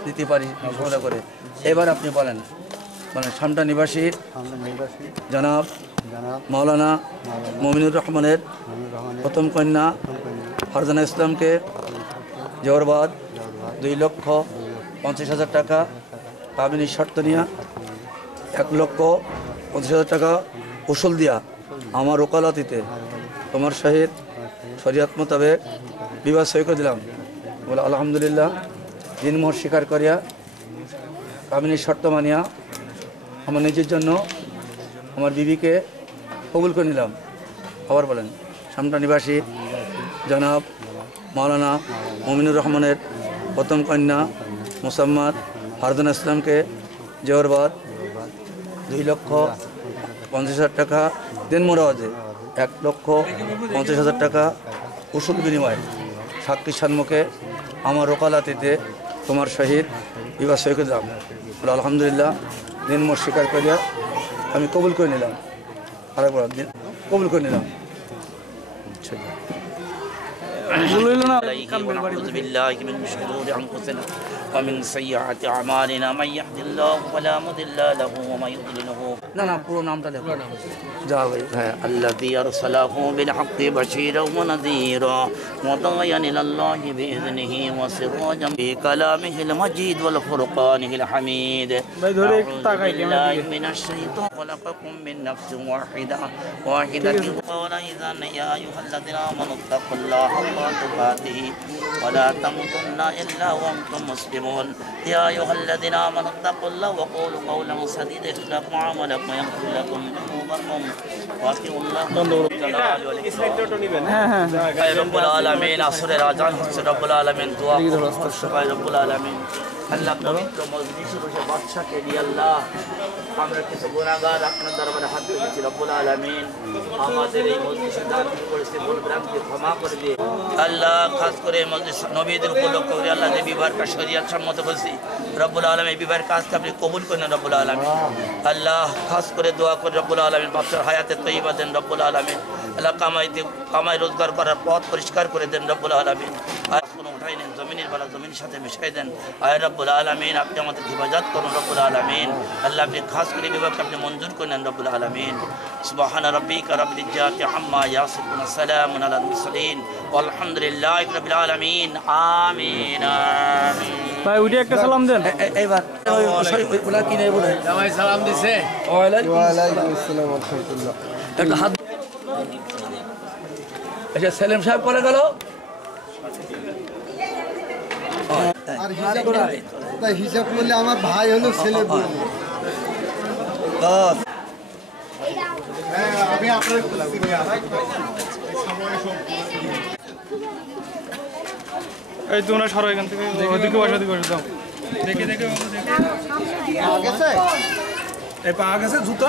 দিতে পারি সদা করে। এবার আপনি বলেন, মানে সামটা নিবাসীর জনাব মাওলানা মমিনুর রহমানের প্রথম কন্যা ফারজানা ইসলামকে জোরবাদ 2,50,000 টাকা কাবিনী শর্ত নিয়া 1,50,000 টাকা উসুল দিয়া আমার ওকালতিতে তোমার সহিত শরিয়ত মোতাবেক বিবাহ সই করে দিলাম। বলে আলহামদুলিল্লাহ দিনমোহর স্বীকার করিয়া কামিনীর শর্ত মানিয়া আমার নিজের জন্য আমার বিবিকে কবুল করে নিলাম। আবার বলেন সামটা নিবাসী জনাব মাওলানা মমিনুর রহমানের প্রথম কন্যা মুসাম্মাদ ফারজানা ইসলামকে জোরবাদ 2,50,000 টাকা দিন মোরাওয়াজে 1,50,000 টাকা উসুল বিনিময় সাক্ষীর সম্মুখে আমার ওকালাতিতে তোমার সহিত বিবাহ সই করে দিলাম। বলে আলহামদুলিল্লাহ দিনমোর স্বীকার করিয়া আমি কবুল করে নিলাম। আরেকবার কবুল করে নিলাম। ونعوذ بالله من شرور أنفسنا ومن سيئات أعمالنا من يهد الله فلا مضل له ومن يضلله না পুরো নামটা লেখো যাও ভাই الذي أرسله بالحق بشيرا ونذيرا وداعيا إلى الله بإذنه وسراجا بكلامه المجيد والفرقانه الحميد أعوذ بالله من الشيطان خلقكم من نفس واحدة قال إذا يا أيها الذين آمنوا اتقوا الله حق تقاته ولا تموتن إلا وأنتم مسلمون يا أيها الذين آمنوا اتقوا الله وقولوا قولا سديدا يصلح لكم أعمالكم ويغفر لكم ذنوبكم وأطيعوا الله رب العالمين আসরের আযান হচ্ছে রব্বুল আলামিন দোয়া করতে রব্বুল আলামিন আল্লাহ পবিত্র মজলিসে বসে বাদশাকে দিয়ে আল্লাহ আমরা কিছু গুনাহগার আপনার দরবারে হাত তুলেছি রব্বুল আলামিন আমাদের এই মজলিসে দান করেছে ভুল ভ্রান্তি ক্ষমা করে দিয়ে আল্লাহ খাস করে মজলিস নবীদের উপলক্ষ করে আল্লাহ যে বিবাহের কাজ শরীয়ত সম্মত করেছি রব্বুল আলামিন এই বিবাহের কাজকে আপনি কবুল করেন রব্বুল আলামিন আল্লাহ খাস করে দোয়া করে রব্বুল আলামিন বাদশার হায়াতে তয়্যিবা দেন রব্বুল আলামিন আল্লাহ কামাই রোজগার করার পথ পরিষ্কার করে দেন রব্বুল আলামিন আর কোনো উঠাই নেন জমিনের বেলা জমিনের সাথে মিশাই দেন আয় রব্বুল আলামিন আপনি আমাদের হিফাজত করুন রব্বুল আলামিন আল্লাহ আপনি খাস করে বিভাগকে আপনি মঞ্জুর করে নেন রব্বুল আলামিন সুবহান রাব্বিকা রাব্বিল ইজ্জাতি আম্মা ইয়াসিফুন সালামুন আলাল মুরসালিন আলহামদুলিল্লাহি রাব্বিল আলামিন আমিন আমিন। ভাই উঠে একটা সালাম দেন। এইবার ওলা কি নেই বলে জামাই সালাম দিছে। ওয়ালাইকুম আসসালাম ওয়া রাহমাতুল্লাহ। একটা হাত আচ্ছা সেলিম সাহেব করে গেল আর হিসাব করলে আমার ভাই হলো ছেলে বলে আমি আপনার এই তোমরা সরো এখান থেকে, ওদিকে বসে দাও। দেখে দেখে এই পাওয়া গেছে জুতা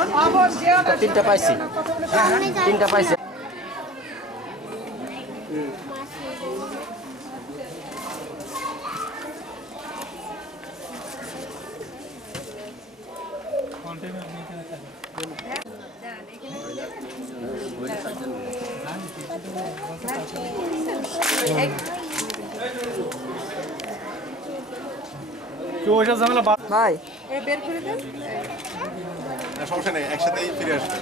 তিনটা পাইছি তিনটা পাইছি কেউ ওইসব ঝামেলা ভাই সমস্যা নেই, একসাথেই ফিরে আসবে।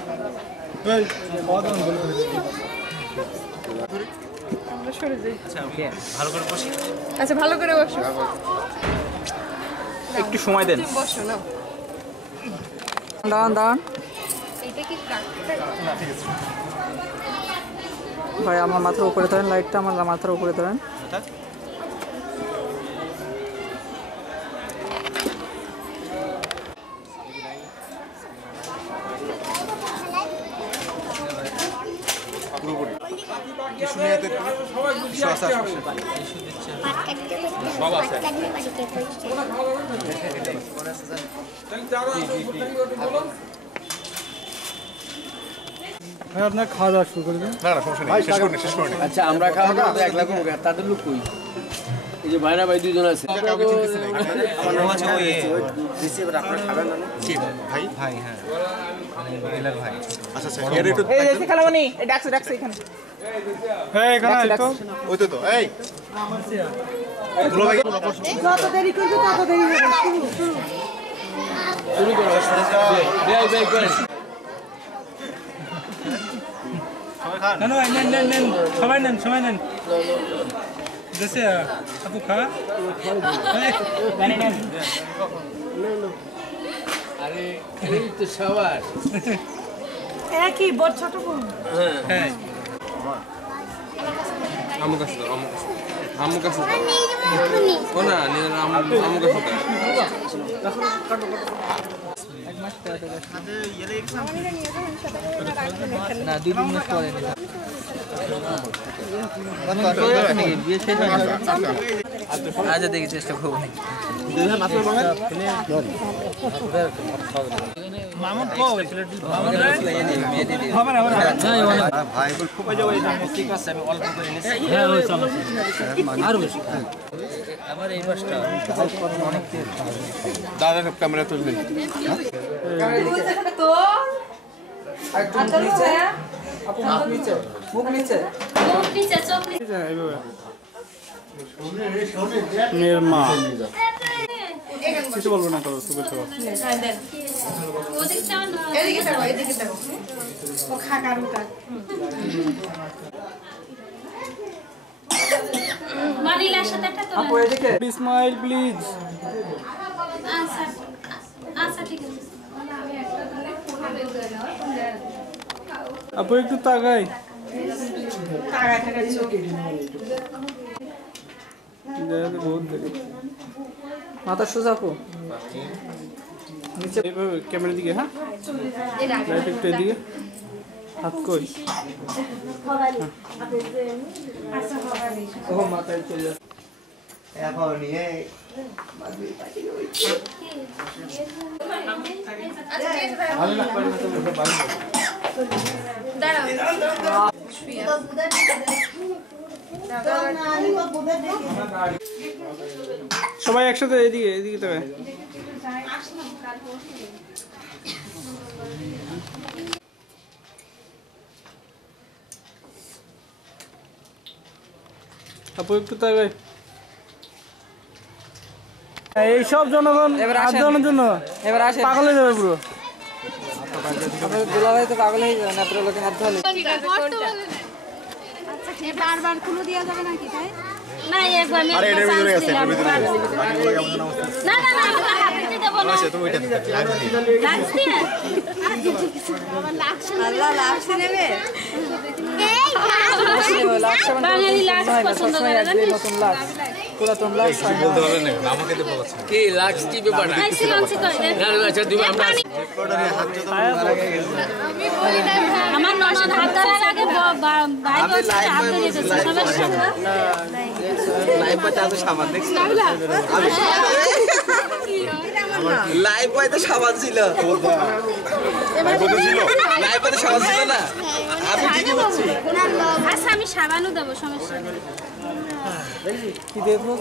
আমরা সরে যাই। ভালো করে বসি। আচ্ছা ভালো করে বসো। একটু সময় দেন। বসো না। দাঁড়ান দাঁড়ান এটা কি ভাই আমার মাথার উপরে ধরেন লাইটটা আমার মাথার উপরে ধরেন ভাই আপনার খাওয়া দাওয়া শুরু করে দেন। না না সমস্যা নেই, শেষ করে নি। আচ্ছা আমরা খাবো না তো একলা করবো তাদের লোক কই এই যে ভাইরা ভাই দুইজন আছে কাউকে চিনতেছি না। ভাই ভাই হ্যাঁ আচ্ছা আচ্ছা এর একটু এই যে খালামণি এই ডাকছে এখানে এই এখানে আয় তো। ওই তো এই দুলা ভাই যত দেরি করবে তত দেরি হবে। শুরু করো বেই বেই করেন না না নেন সবাই নেন দেশে আপু খা নেন আরে এই তো সবার একই বড় ছোট বোন। হ্যাঁ আমু কাছে দাও আমু কাছে দাও ও না আমু কাছে দাও না 2 মাস পরে আচ্ছা দেখি চেষ্টা করবো নাকি মামুন কো ভাই বল খুব ঠিক আছে আমি অল্প করে নিচ্ছি হ্যাঁ ওই চলো আর বেশি আমার এই পাশটা অনেক দাদা ক্যামেরা তুলবে। তো মুখ নিচে মেয়ের মা কিছু বলবো না করো সুখে তো এদিকে যাও এদিকে যাও। ও খাকার উঠা। মানিলার সাথে একটা আপু এদিকে স্মাইল প্লিজ। আচ্ছা আচ্ছা ঠিক আছে। আপু একটু তাকাই। টাকা টাকা চোখ। বহুত দেখে মাথা সোজা আপু নিচে ক্যামেরা দিকে। হ্যাঁ লাইট একটু এদিকে হাত কই ও মাথায় চলে যাচ্ছে এখন নিয়ে সবাই একসাথে এদিকে তাকায়। আপু একটু তাকায়। এইসব জনগণ আন্দোলনের জন্য এবার আসে পাগল হয়ে যাবে পুরো। দুলাভাই তো পাগল হয়ে যাবে না, লোকে হাত ধরে বারবার খুলে দেওয়া যাবে নাকি তাই? না একবার আমি আরে এটার ভিতরে আছে এটার ভিতরে না না না হাতে দেব না আচ্ছা তুমি এটা লাগছে আল্লাহ লাগছে নেবে এই বাঙালি লাক্স পছন্দ করে জানিস নতুন লাক্স পুরাতন লাক্স বলতে পারবেন না আমাকে দেবো কি লাক্স কি ব্যাপার আই সিলান্সি কই না না আচ্ছা তুমি আমরা আমার ননদ হাত ধরার আগে ভাই বলছে হাত ধরে দিয়েছে সমস্যা না লাইভ পাতে আছে সাবান দেখছিস লাইভ পাতে সাবান ছিল লাইভ পাতে সাবান ছিল না আমি ঠিকই বলছি আচ্ছা আমি সাবানও দেবো সমস্যা নেই কি দেখো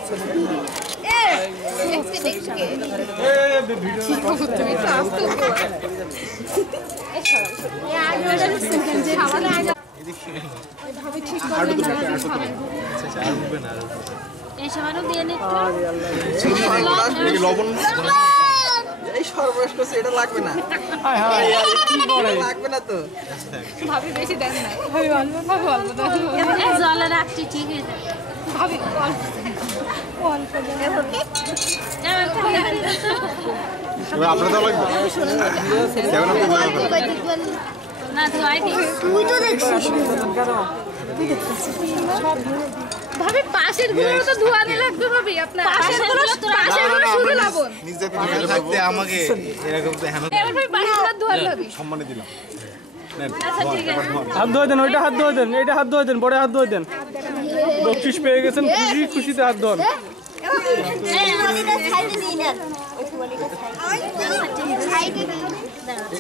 এই সাবানও দিয়ে নে লবণ এই সর্বনাশ করছে এটা লাগবে না হায় হায় কি করে লাগবে না তো ভাবি বেশি দেন না ভাবি অল্প দাও জলে রাখছি ঠিক হয়ে যাবে ভাবি অল্প আপনার তো লাগবে না ধোয়াই দিই তুই তো দেখছিস ভাবি পাশের গুলো তো ধোয়ানো লাগবে ভাবি আপনার পাশের গুলো শুধু লবণ নিজে থেকে থাকতে আমাকে এরকম তো হ্যাঁ এবার ভাবি পাশের গুলো ধোয়ান ভাবি সম্মানে দিলাম আচ্ছা ঠিক আছে হাত ধোয়া দেন ওইটা হাত ধোয়া দেন এটা হাত ধোয়া দেন পরে হাত ধোয়া দেন বকশিস পেয়ে গেছেন খুশিতে হাত ধোয়ান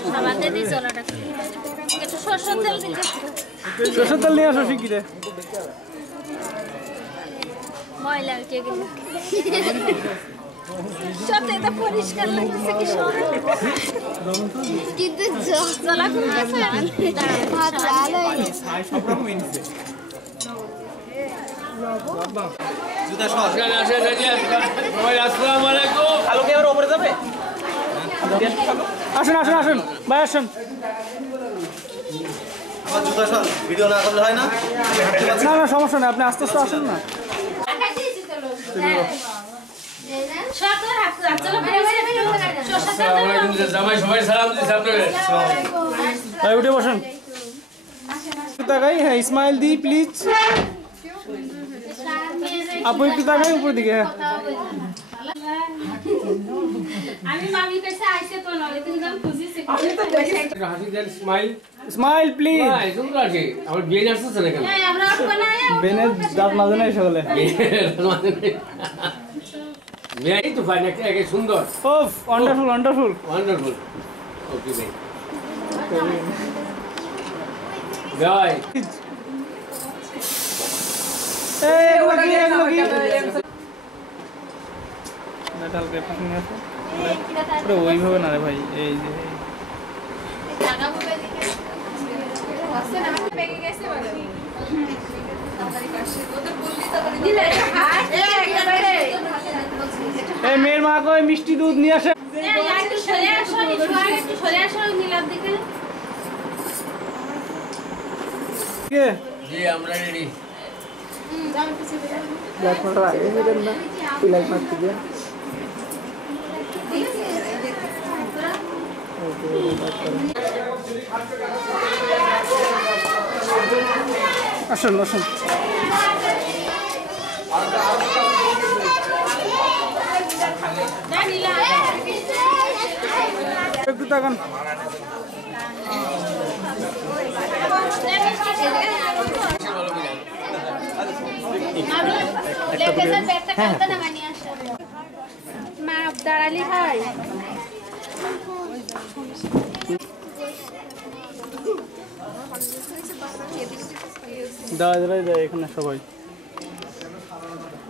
সাবান দিয়ে দিই জলটা একটু সরষের তেল দিই সরষের তেল নিয়ে আসো শিগগিরে ময়লা কে গেল সত্যি এটা পরিষ্কার লাগছে কি সুন্দর কিন্তু জলা কোন আছে ভাত লাল হয়ে সব রকম এনেছে জুতা সহ আসেন ভাই আসসালামু আলাইকুম আলো কি এবার উপরে যাবে আসেন আসেন আসেন ভাই আসেন আমার জুতা সহ ভিডিও না করলে হয় না না না সমস্যা নেই আপনি আস্তে আস্তে আসেন না জামাই সবাই সালাম দিছে আপনাদের ভাই উঠে বসেন তাকাই হ্যাঁ ইসমাইল দি প্লিজ আপু একটু তাকাই উপর দিকে হ্যাঁ আমি মামির কাছে আইছে তো নয় তুমি গান খুঁজিছে হাসি দেন স্মাইল স্মাইল প্লিজ ভাই সুন্দর আছে আমার বিয়ে আসছে না কেন এই আমরা বানায় বেনের দাঁত মাঝে নাই সকলে এই তো ভাই নাকি একে সুন্দর ওফ ওয়ান্ডারফুল ওয়ান্ডারফুল ওয়ান্ডারফুল ওকে ভাই ভাই এই এগুলো কি মেটাল পেপার নিয়ে আসো আরে ওইভাবে না রে ভাই এই যে জায়গা বলে দিকে আসছে না পেকে গেছে বলে তাড়াতাড়ি পাশে ওদের বললি তাড়াতাড়ি দিলে হাত একেবারে এই মেয়ের মা কই মিষ্টি দুধ নিয়ে আসে এই একটু সরে আসো একটু সরে আসো নীলার দিকে কে জি আমরা রেডি আসুন আসুন একটু তাকান মা দাঁড়ালি হয় দাঁড়ায় দাঁড়ায় দেয় এখানে সবাই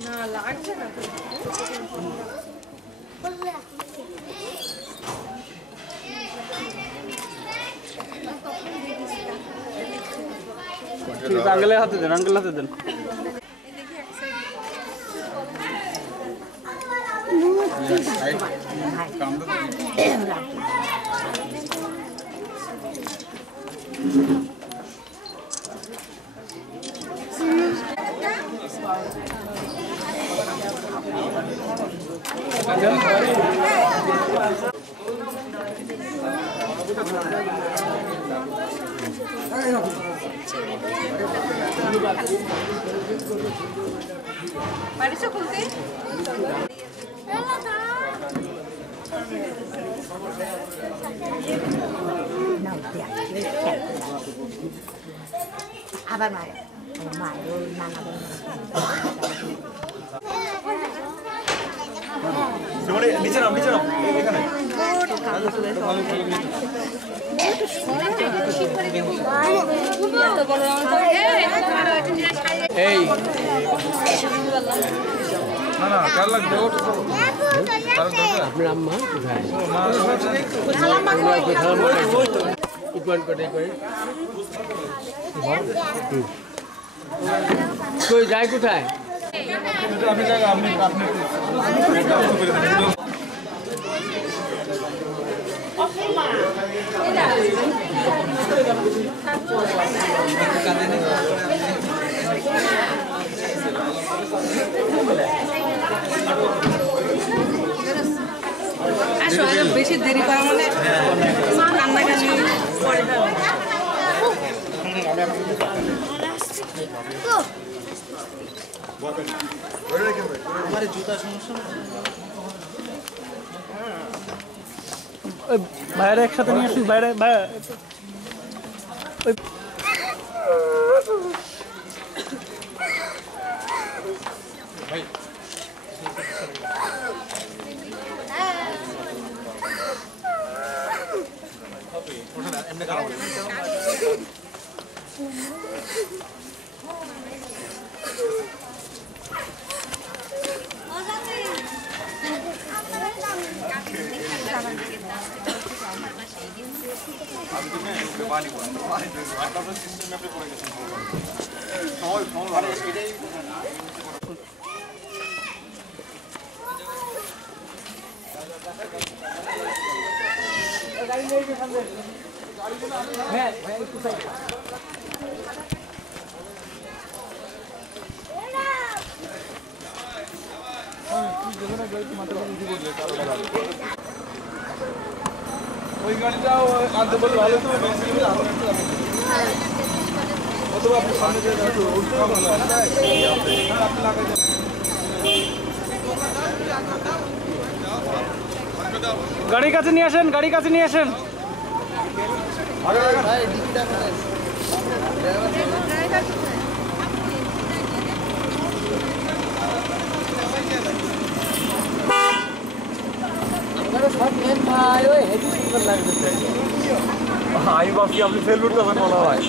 না লাগছে না আঙ্কেলের হাতে দেন আঙ্কেল হাতে দেন পারিছো খুলতে? আবার মায়ের নানা নিচে নাও এখানে এই না না কার লাগবে কার দরকার আপনার আম্মা কোথায় উৎপাদন করে কই যায় কোথায় আপনি জায়গা আপনি বেশি দেরি করা মানে কান্নাকানি পরে বাইরে একসাথে নিয়ে আসুন বাইরে বাইরে ওই গাড়িটাও আনতে বলে ভালো তো অথবা আপনি সামনে দিয়ে উঠতে ভালো আপনি লাগাই গাড়ির কাছে নিয়ে আসেন গাড়ির কাছে নিয়ে আসেন আমি ভাবছি আপনি ফেল উঠতেছেন মনে হয়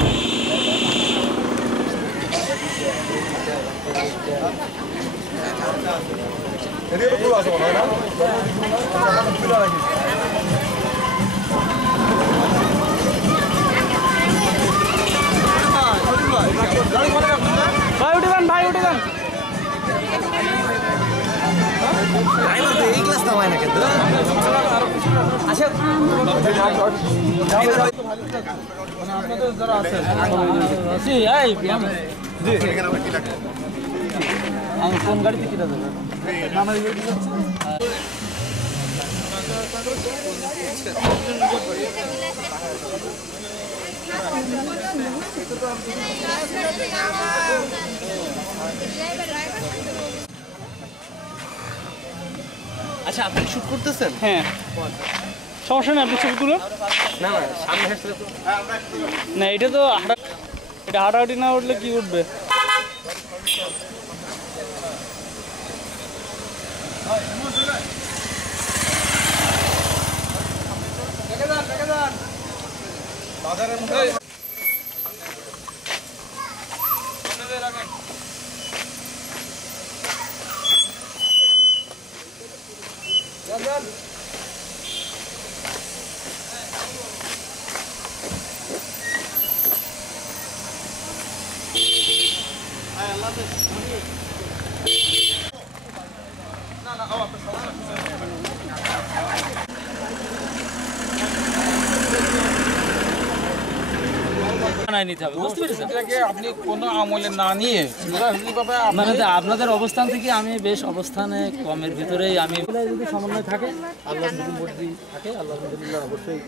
এদিকে তো ফুল আছে মনে হয় না ভাই উঠে যান ভাই উঠে যান এই ক্লাস নামায় না কিন্তু আচ্ছা আপনাদের যারা আছেন আমি কোন গাড়িতে কিনা যাবে নামের গাড়ি আচ্ছা আপনি শুট করতেছেন হ্যাঁ সমস্যা নেই আপনি ছবি তুলুন না না সামনে আসলে তো না এটা তো এটা হাঁটাহাঁটি না উঠলে কি উঠবে বাজারের মধ্যে বানায় নিতে হবে, বুঝতে পেরেছেন? এটাকে আপনি কোনো আমলে না নিয়ে সোজাসুজিভাবে মানে আপনাদের অবস্থান থেকে আমি বেশ অবস্থানে কমের ভিতরেই আমি যদি সমন্বয় থাকে, আল্লাহ যদি মর্জি থাকে, আল্লাহ আলহামদুলিল্লাহ অবশ্যই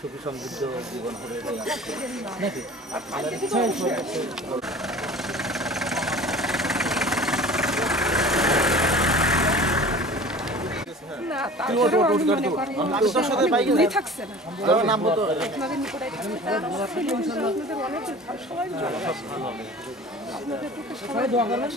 সুখী সমৃদ্ধ জীবন করে নাকি আল্লাহর ইচ্ছায় আমি তোর সাথে বাইকে থাকছে না নামবো তো আপনাদের নিকট আপনাদের অনেক সবাই আপনাদের সবাই দোয়া করবেন।